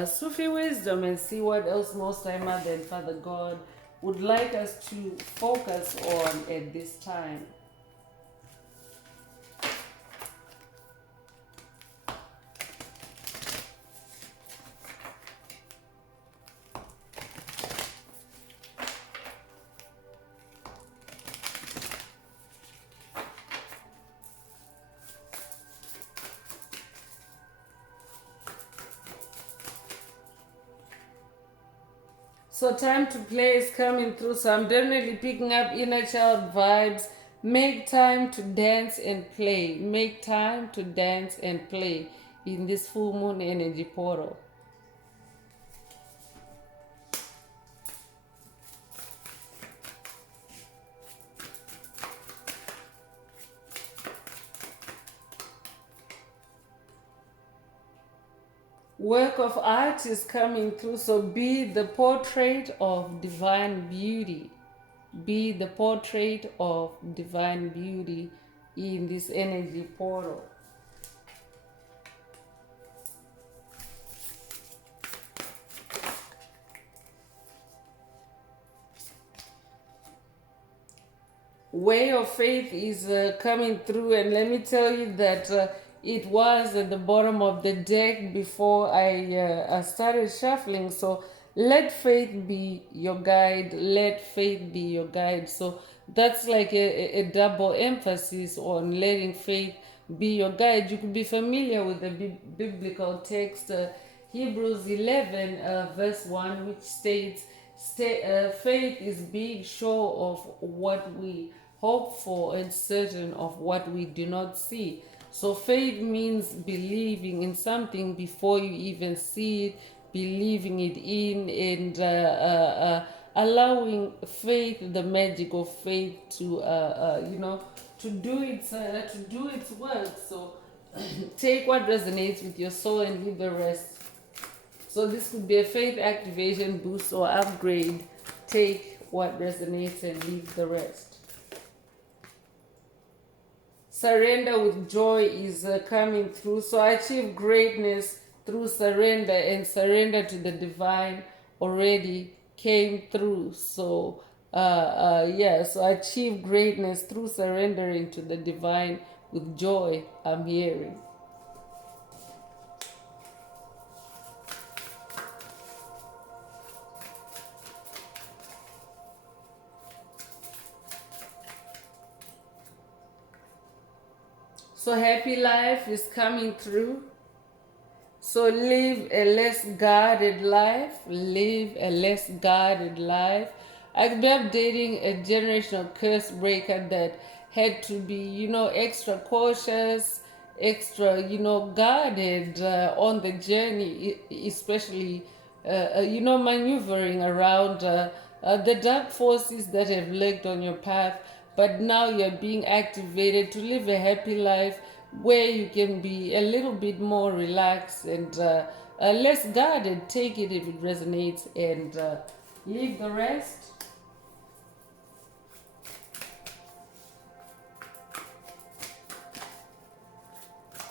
Sufi wisdom and see what else Most High Mother and Father God would like us to focus on at this time. So time to play is coming through. So I'm definitely picking up inner child vibes. Make time to dance and play. Make time to dance and play in this full moon energy portal. Work of art is coming through. So be the portrait of divine beauty. Be the portrait of divine beauty in this energy portal. Way of faith is coming through, and let me tell you that it was at the bottom of the deck before I started shuffling. So let faith be your guide. Let faith be your guide. So that's like a double emphasis on letting faith be your guide. You could be familiar with the biblical text, Hebrews 11, verse 1, which states, faith is being sure of what we hope for and certain of what we do not see. So faith means believing in something before you even see it, believing it in, and allowing faith, the magic of faith, to to do its work. So take what resonates with your soul and leave the rest. So this could be a faith activation, boost, or upgrade. Take what resonates and leave the rest. Surrender with joy is coming through. So achieve greatness through surrender, and surrender to the divine already came through. So so achieve greatness through surrendering to the divine with joy, I'm hearing. So happy life is coming through. So live a less guarded life. Live a less guarded life. I'll be updating a generational curse breaker that had to be, extra cautious, extra, guarded on the journey, especially, maneuvering around the dark forces that have lurked on your path. But now you're being activated to live a happy life where you can be a little bit more relaxed and less guarded. Take it if it resonates, and leave the rest.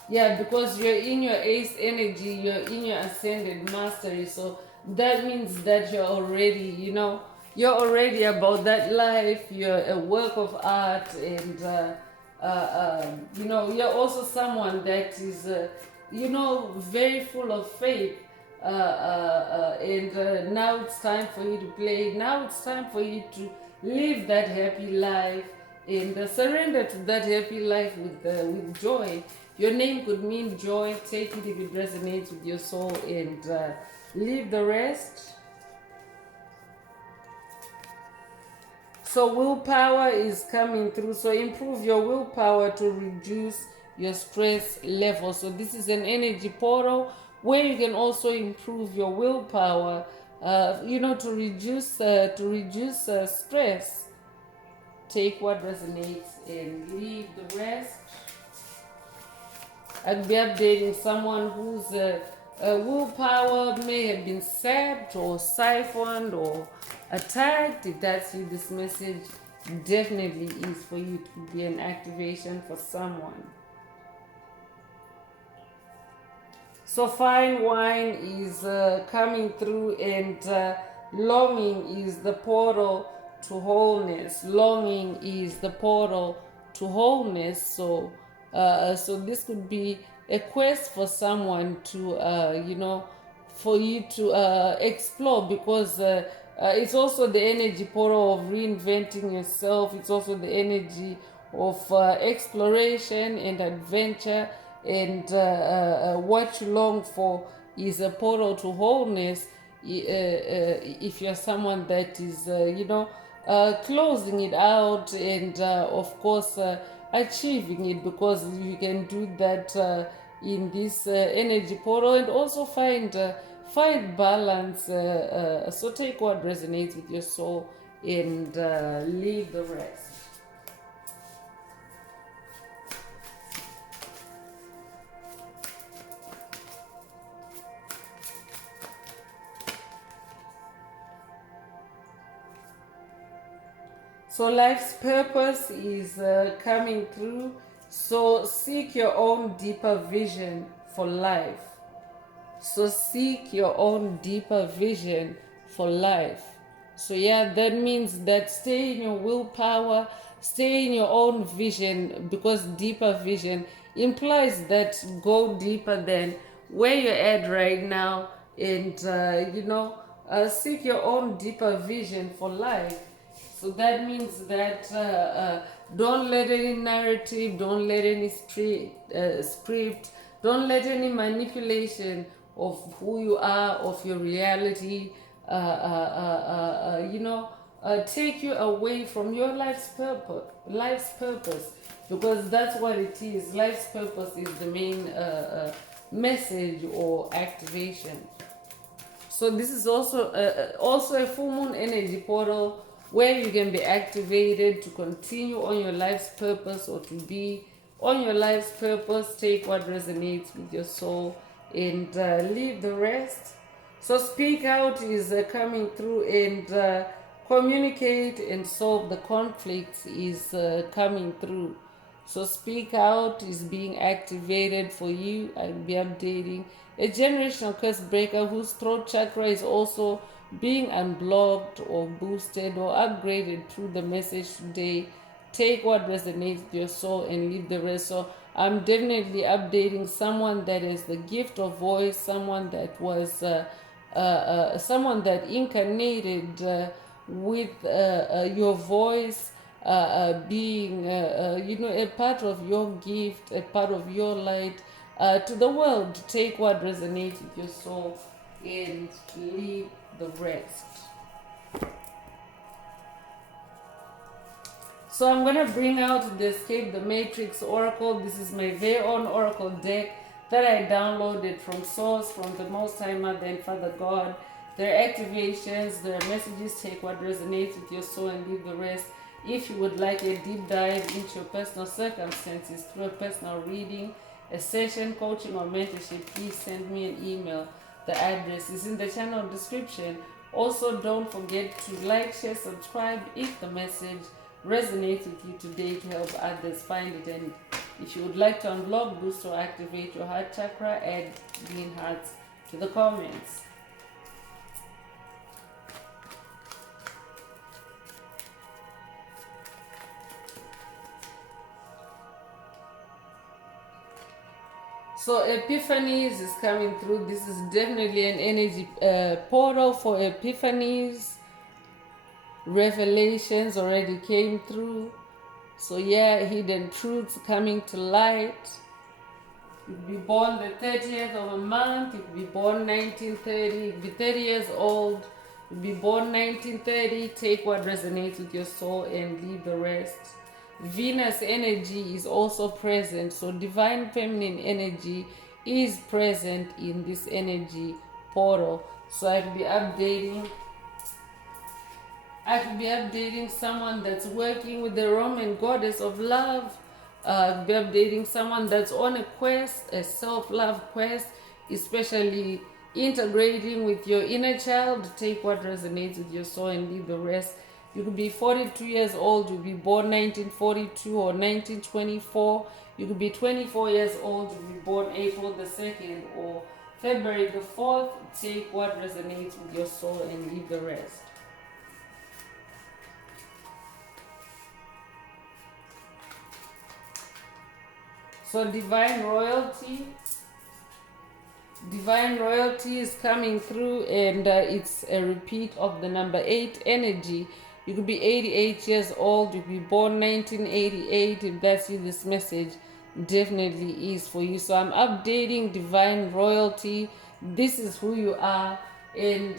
Yeah, because you're in your ace energy, you're in your ascended mastery. So that means that you're already, you're already about that life. You're a work of art, and you're also someone that is, very full of faith. And now it's time for you to play. Now it's time for you to live that happy life and surrender to that happy life with joy. Your name could mean joy. Take it if it resonates with your soul, and leave the rest. So willpower is coming through. So improve your willpower to reduce your stress level. So this is an energy portal where you can also improve your willpower, to reduce stress. Take what resonates and leave the rest. I'd be updating someone whose willpower may have been sapped or siphoned or attacked. If that's you, this message definitely is for you. It could be an activation for someone. So fine wine is coming through, and longing is the portal to wholeness. Longing is the portal to wholeness. So this could be a quest for someone to, for you to explore, because it's also the energy portal of reinventing yourself. It's also the energy of exploration and adventure. And what you long for is a portal to wholeness. If you're someone that is, closing it out, and of course achieving it, because you can do that in this energy portal, and also find balance. So take what resonates with your soul, and leave the rest. So life's purpose is coming through. So seek your own deeper vision for life. So seek your own deeper vision for life. So yeah, that means that stay in your willpower, stay in your own vision, because deeper vision implies that go deeper than where you're at right now, and seek your own deeper vision for life. So that means that don't let any narrative, don't let any script, don't let any manipulation of who you are, of your reality, take you away from your life's purpose. Life's purpose, because that's what it is. Life's purpose is the main message or activation. So this is also a full moon energy portal, where you can be activated to continue on your life's purpose, or to be on your life's purpose. Take what resonates with your soul, and leave the rest. So speak out is coming through, and communicate and solve the conflicts is coming through. So speak out is being activated for you. I'll be updating a generational curse breaker whose throat chakra is also being unblocked or boosted or upgraded through the message today. Take what resonates with your soul and leave the rest. So I'm definitely updating someone that is the gift of voice, someone that was someone that incarnated with your voice being a part of your gift, a part of your light to the world. Take what resonates with your soul and leave the rest. So I'm going to bring out the Escape the Matrix Oracle. This is my very own Oracle deck that I downloaded from Source, from the Most High Mother and Father God. There are activations, there are messages. Take what resonates with your soul and leave the rest. If you would like a deep dive into your personal circumstances through a personal reading, a session, coaching, or mentorship, please send me an email. The address is in the channel description. Also, don't forget to like, share, subscribe if the message resonates with you today, to help others find it. And if you would like to unblock, boost, or activate your heart chakra, add green hearts to the comments. So epiphanies is coming through. This is definitely an energy portal for epiphanies. Revelations already came through. So yeah, hidden truths coming to light. You could be born the 30th of a month. You could be born 1930. You could be 30 years old. You could be born 1930. Take what resonates with your soul and leave the rest. Venus energy is also present. So divine feminine energy is present in this energy portal. So I could be updating someone that's working with the Roman goddess of love. Be updating someone that's on a quest, a self-love quest, especially integrating with your inner child. Take what resonates with your soul and leave the rest. You could be 42 years old. You could be born 1942 or 1924. You could be 24 years old. You could be born April the 2nd or February the 4th. Take what resonates with your soul and leave the rest. So divine royalty is coming through, and it's a repeat of the number 8 energy. You could be 88 years old. You could be born 1988. If that's you, this message definitely is for you. So I'm updating divine royalty. This is who you are, and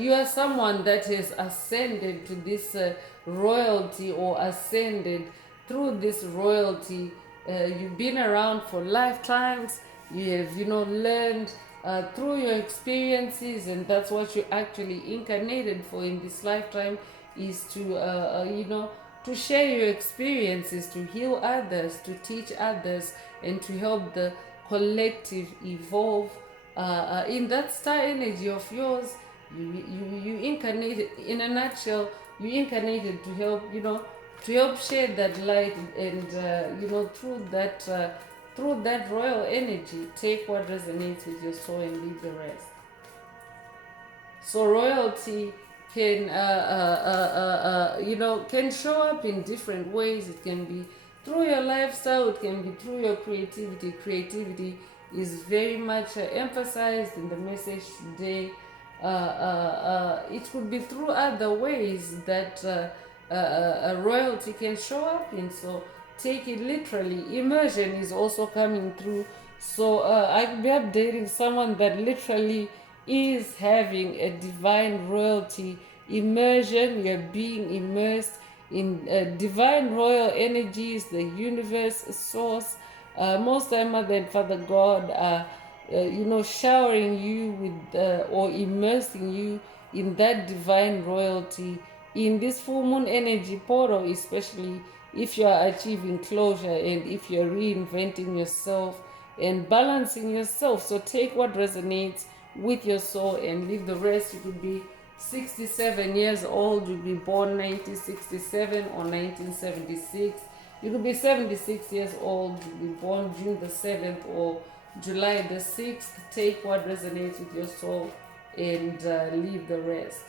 you are someone that has ascended to this royalty, or ascended through this royalty. You've been around for lifetimes. You have, learned through your experiences, and that's what you actually incarnated for in this lifetime, is to share your experiences, to heal others, to teach others, and to help the collective evolve. In that star energy of yours, you incarnated, in a nutshell, you incarnated to help, to help share that light, and through that royal energy, take what resonates with your soul and leave the rest. So royalty can can show up in different ways. It can be through your lifestyle. It can be through your creativity. Creativity is very much emphasized in the message today. It could be through other ways that royalty can show up in. So take it literally. Immersion is also coming through. So I could be updating someone that literally is having a divine royalty immersion. You're being immersed in divine royal energies, the universe, source. Most time, Mother and Father God are, showering you with or immersing you in that divine royalty. In this full moon energy portal, especially if you are achieving closure and if you're reinventing yourself and balancing yourself. So take what resonates with your soul and leave the rest. You could be 67 years old. You could be born 1967 or 1976. You could be 76 years old. You could be born June the 7th or July the 6th. Take what resonates with your soul and leave the rest.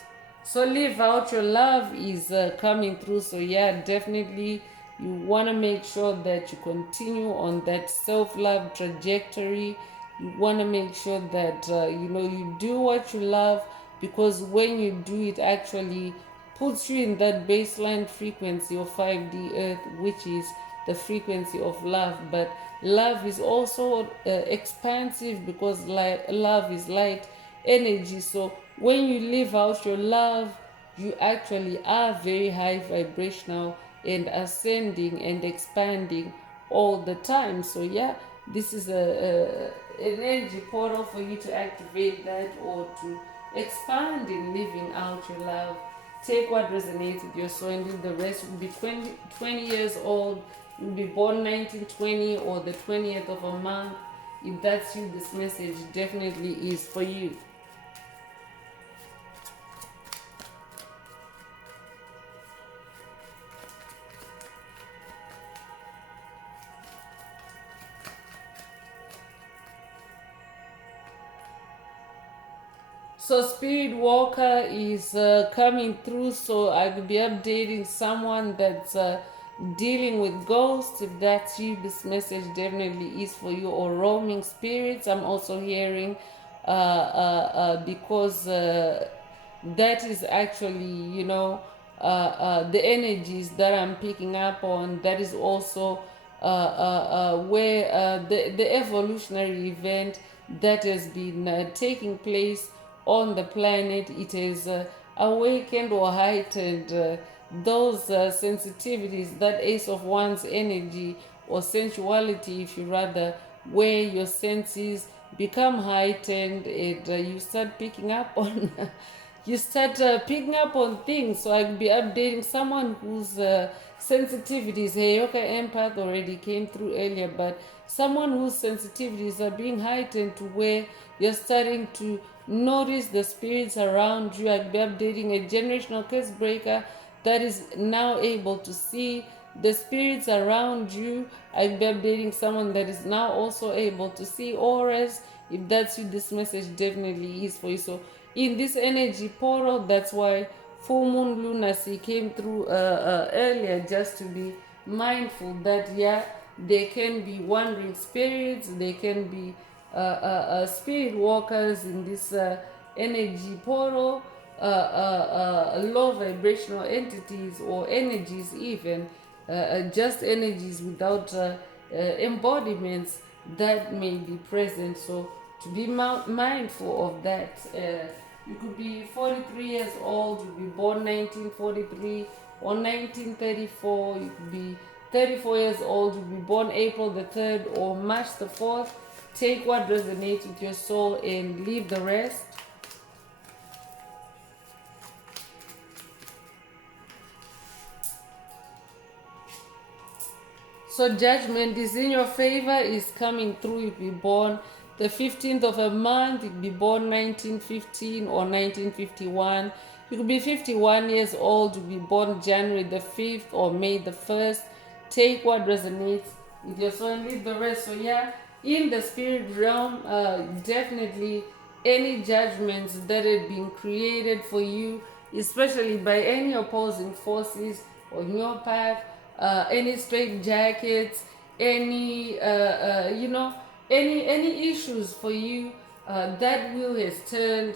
So live out your love is coming through. So yeah, definitely you want to make sure that you continue on that self-love trajectory. You want to make sure that you do what you love, because when you do, it actually puts you in that baseline frequency of 5D earth, which is the frequency of love. But love is also expansive, because love is light energy. So when you live out your love, you actually are very high vibrational and ascending and expanding all the time. So yeah, this is an energy portal for you to activate that, or to expand in living out your love. Take what resonates with your soul and leave the rest. You'll be 20 years old. You'll be born 1920 or the 20th of a month. If that's you, this message definitely is for you. So Spirit Walker is coming through. So I will be updating someone that's dealing with ghosts. If that's you, this message definitely is for you. Or roaming spirits, I'm also hearing, because that is actually, the energies that I'm picking up on. That is also where the evolutionary event that has been taking place on the planet, it has awakened or heightened those sensitivities, that Ace of Wands energy, or sensuality, if you rather, where your senses become heightened and you start picking up on you start picking up on things. So I'll be updating someone whose sensitivities, hey, okay, empath already came through earlier, but someone whose sensitivities are being heightened to where you're starting to notice the spirits around you. I'll be updating a generational curse breaker that is now able to see the spirits around you. I'll be updating someone that is now also able to see auras. If that's you, this message definitely is for you. So in this energy portal, that's why full moon lunacy came through earlier, just to be mindful that, yeah, they can be wandering spirits, they can be spirit walkers in this energy portal, low vibrational entities or energies, even just energies without embodiments that may be present. So to be mindful of that. You could be 43 years old, you could be born 1943 or 1934, you could be 34 years old, you could be born April the 3rd or March the 4th. Take what resonates with your soul and leave the rest. So judgment is in your favor, is coming through. You'll be born the 15th of a month, you could be born 1915 or 1951. You could be 51 years old, you could be born January the 5th or May the 1st. Take what resonates with your soul and leave the rest. So yeah, in the spirit realm, definitely any judgments that have been created for you, especially by any opposing forces on your path, any straight jackets, any any issues for you, that wheel has turned.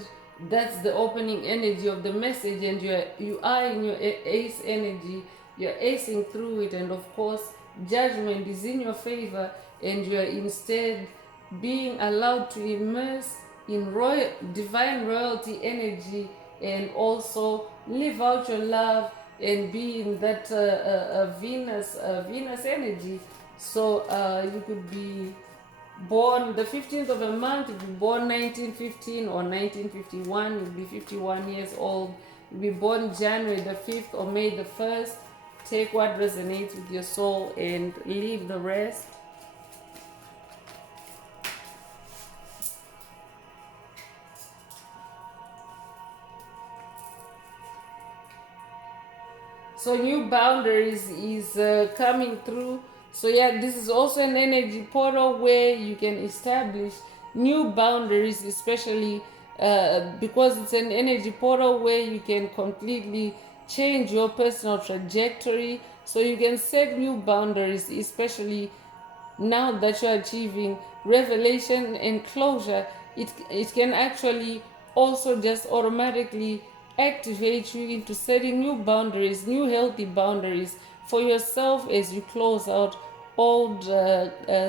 That's the opening energy of the message, and you are in your ace energy. You're acing through it, and of course judgment is in your favor, and you're instead being allowed to immerse in divine royalty energy, and also live out your love and be in that Venus energy. So you could be born the 15th of a month, you'll be born 1915 or 1951, you'll be 51 years old. You'll be born January the 5th or May the 1st. Take what resonates with your soul and leave the rest. So new boundaries is coming through. So yeah, this is also an energy portal where you can establish new boundaries, especially because it's an energy portal where you can completely change your personal trajectory. So you can set new boundaries, especially now that you're achieving revelation and closure. It can actually also just automatically activate you into setting new boundaries, new healthy boundaries for yourself as you close out old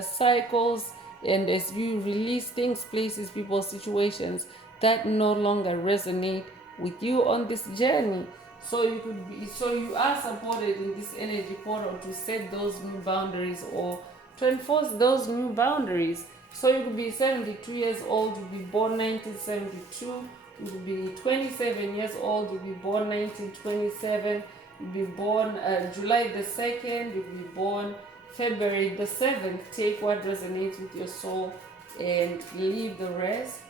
cycles, and as you release things, places, people, situations that no longer resonate with you on this journey. So you are supported in this energy portal to set those new boundaries or to enforce those new boundaries. So you could be 72 years old, you'll be born 1972. You could be 27 years old, you'll be born 1927. You'll be born July the 2nd, you'll be born February the 7th. Take what resonates with your soul and leave the rest.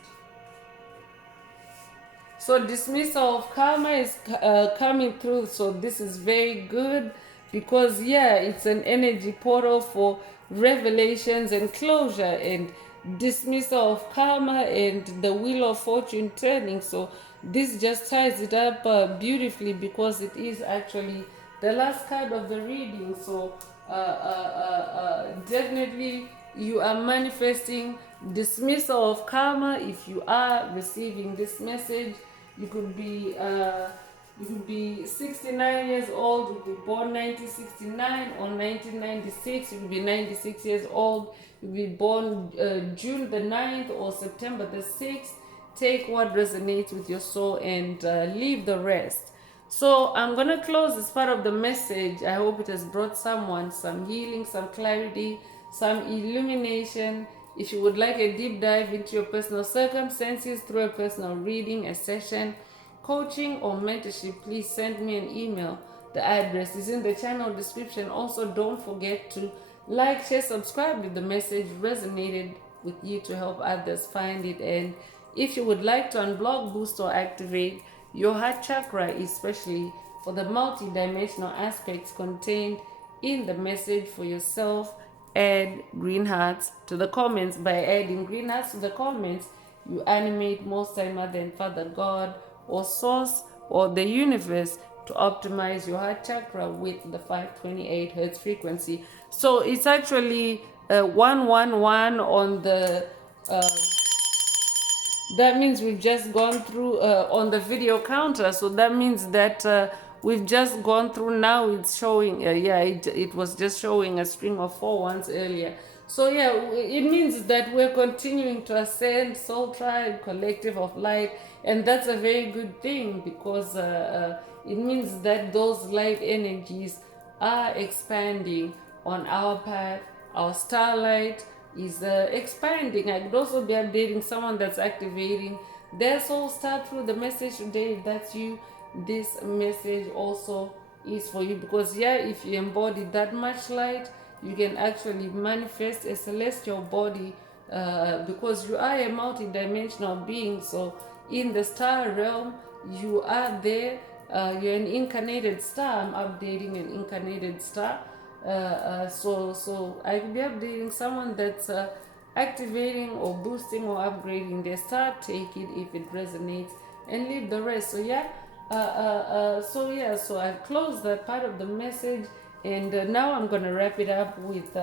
So dismissal of karma is coming through. So this is very good because, yeah, it's an energy portal for revelations and closure, and dismissal of karma and the wheel of fortune turning. So this just ties it up beautifully because it is actually the last card of the reading. So definitely you are manifesting dismissal of karma. If you are receiving this message, you could be 69 years old, you could be born 1969 or 1996, you could be 96 years old, you could be born June the 9th or September the 6th. Take what resonates with your soul and leave the rest. So I'm going to close this part of the message. I hope it has brought someone some healing, some clarity, some illumination. If you would like a deep dive into your personal circumstances through a personal reading, a session, coaching, or mentorship, please send me an email. The address is in the channel description. Also, don't forget to like, share, subscribe if the message resonated with you to help others find it. And if you would like to unblock, boost, or activate your heart chakra, especially for the multi-dimensional aspects contained in the message for yourself, add green hearts to the comments. By adding green hearts to the comments, you animate Most High Mother and Father God or Source or the universe to optimize your heart chakra with the 528 hertz frequency. So it's actually 111 on the that means we've just gone through on the video counter. So that means that we've just gone through. Now it's showing it was just showing a string of 4 ones earlier. So yeah, it means that we're continuing to ascend, soul tribe, collective of light, and that's a very good thing, because it means that those light energies are expanding on our path. Our starlight is expanding. I could also be updating someone that's activating their soul star through the message today. If that's you, this message also is for you, because yeah, if you embody that much light, you can actually manifest a celestial body, because you are a multi-dimensional being. So in the star realm, you are there. You're an incarnated star. I'm updating an incarnated star. So I could be updating someone that's activating or boosting or upgrading their star. Take it if it resonates and leave the rest. So I've closed that part of the message, and now I'm gonna wrap it up with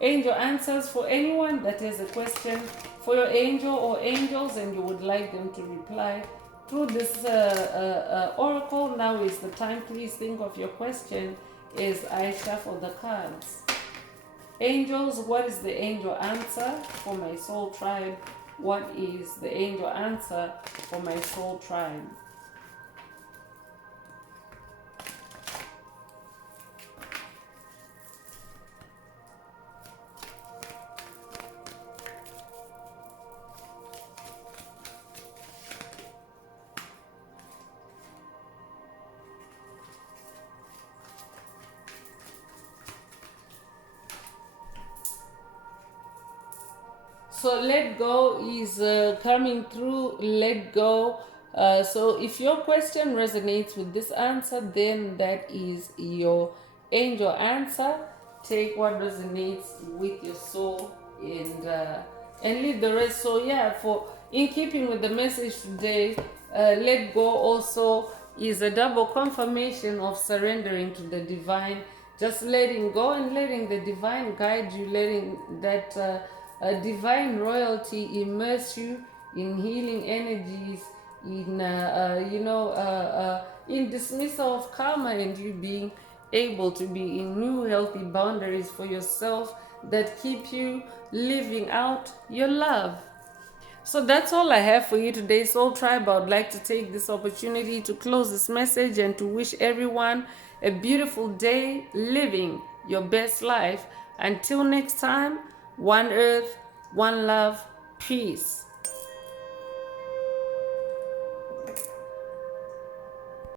angel answers. For anyone that has a question for your angel or angels and you would like them to reply through this oracle, now is the time. Please think of your question as I shuffle the cards. Angels, what is the angel answer for my soul tribe? What is the angel answer for my soul tribe? So let go is coming through. Let go. So if your question resonates with this answer, then that is your angel answer. Take what resonates with your soul and leave the rest. So yeah, for in keeping with the message today, let go also is a double confirmation of surrendering to the divine. Just letting go and letting the divine guide you, letting that divine royalty immerse you in healing energies, in dismissal of karma, and you being able to be in new healthy boundaries for yourself that keep you living out your love. So that's all I have for you today, Soul Tribe. I would like to take this opportunity to close this message and to wish everyone a beautiful day living your best life. Until next time, one earth, one love, peace.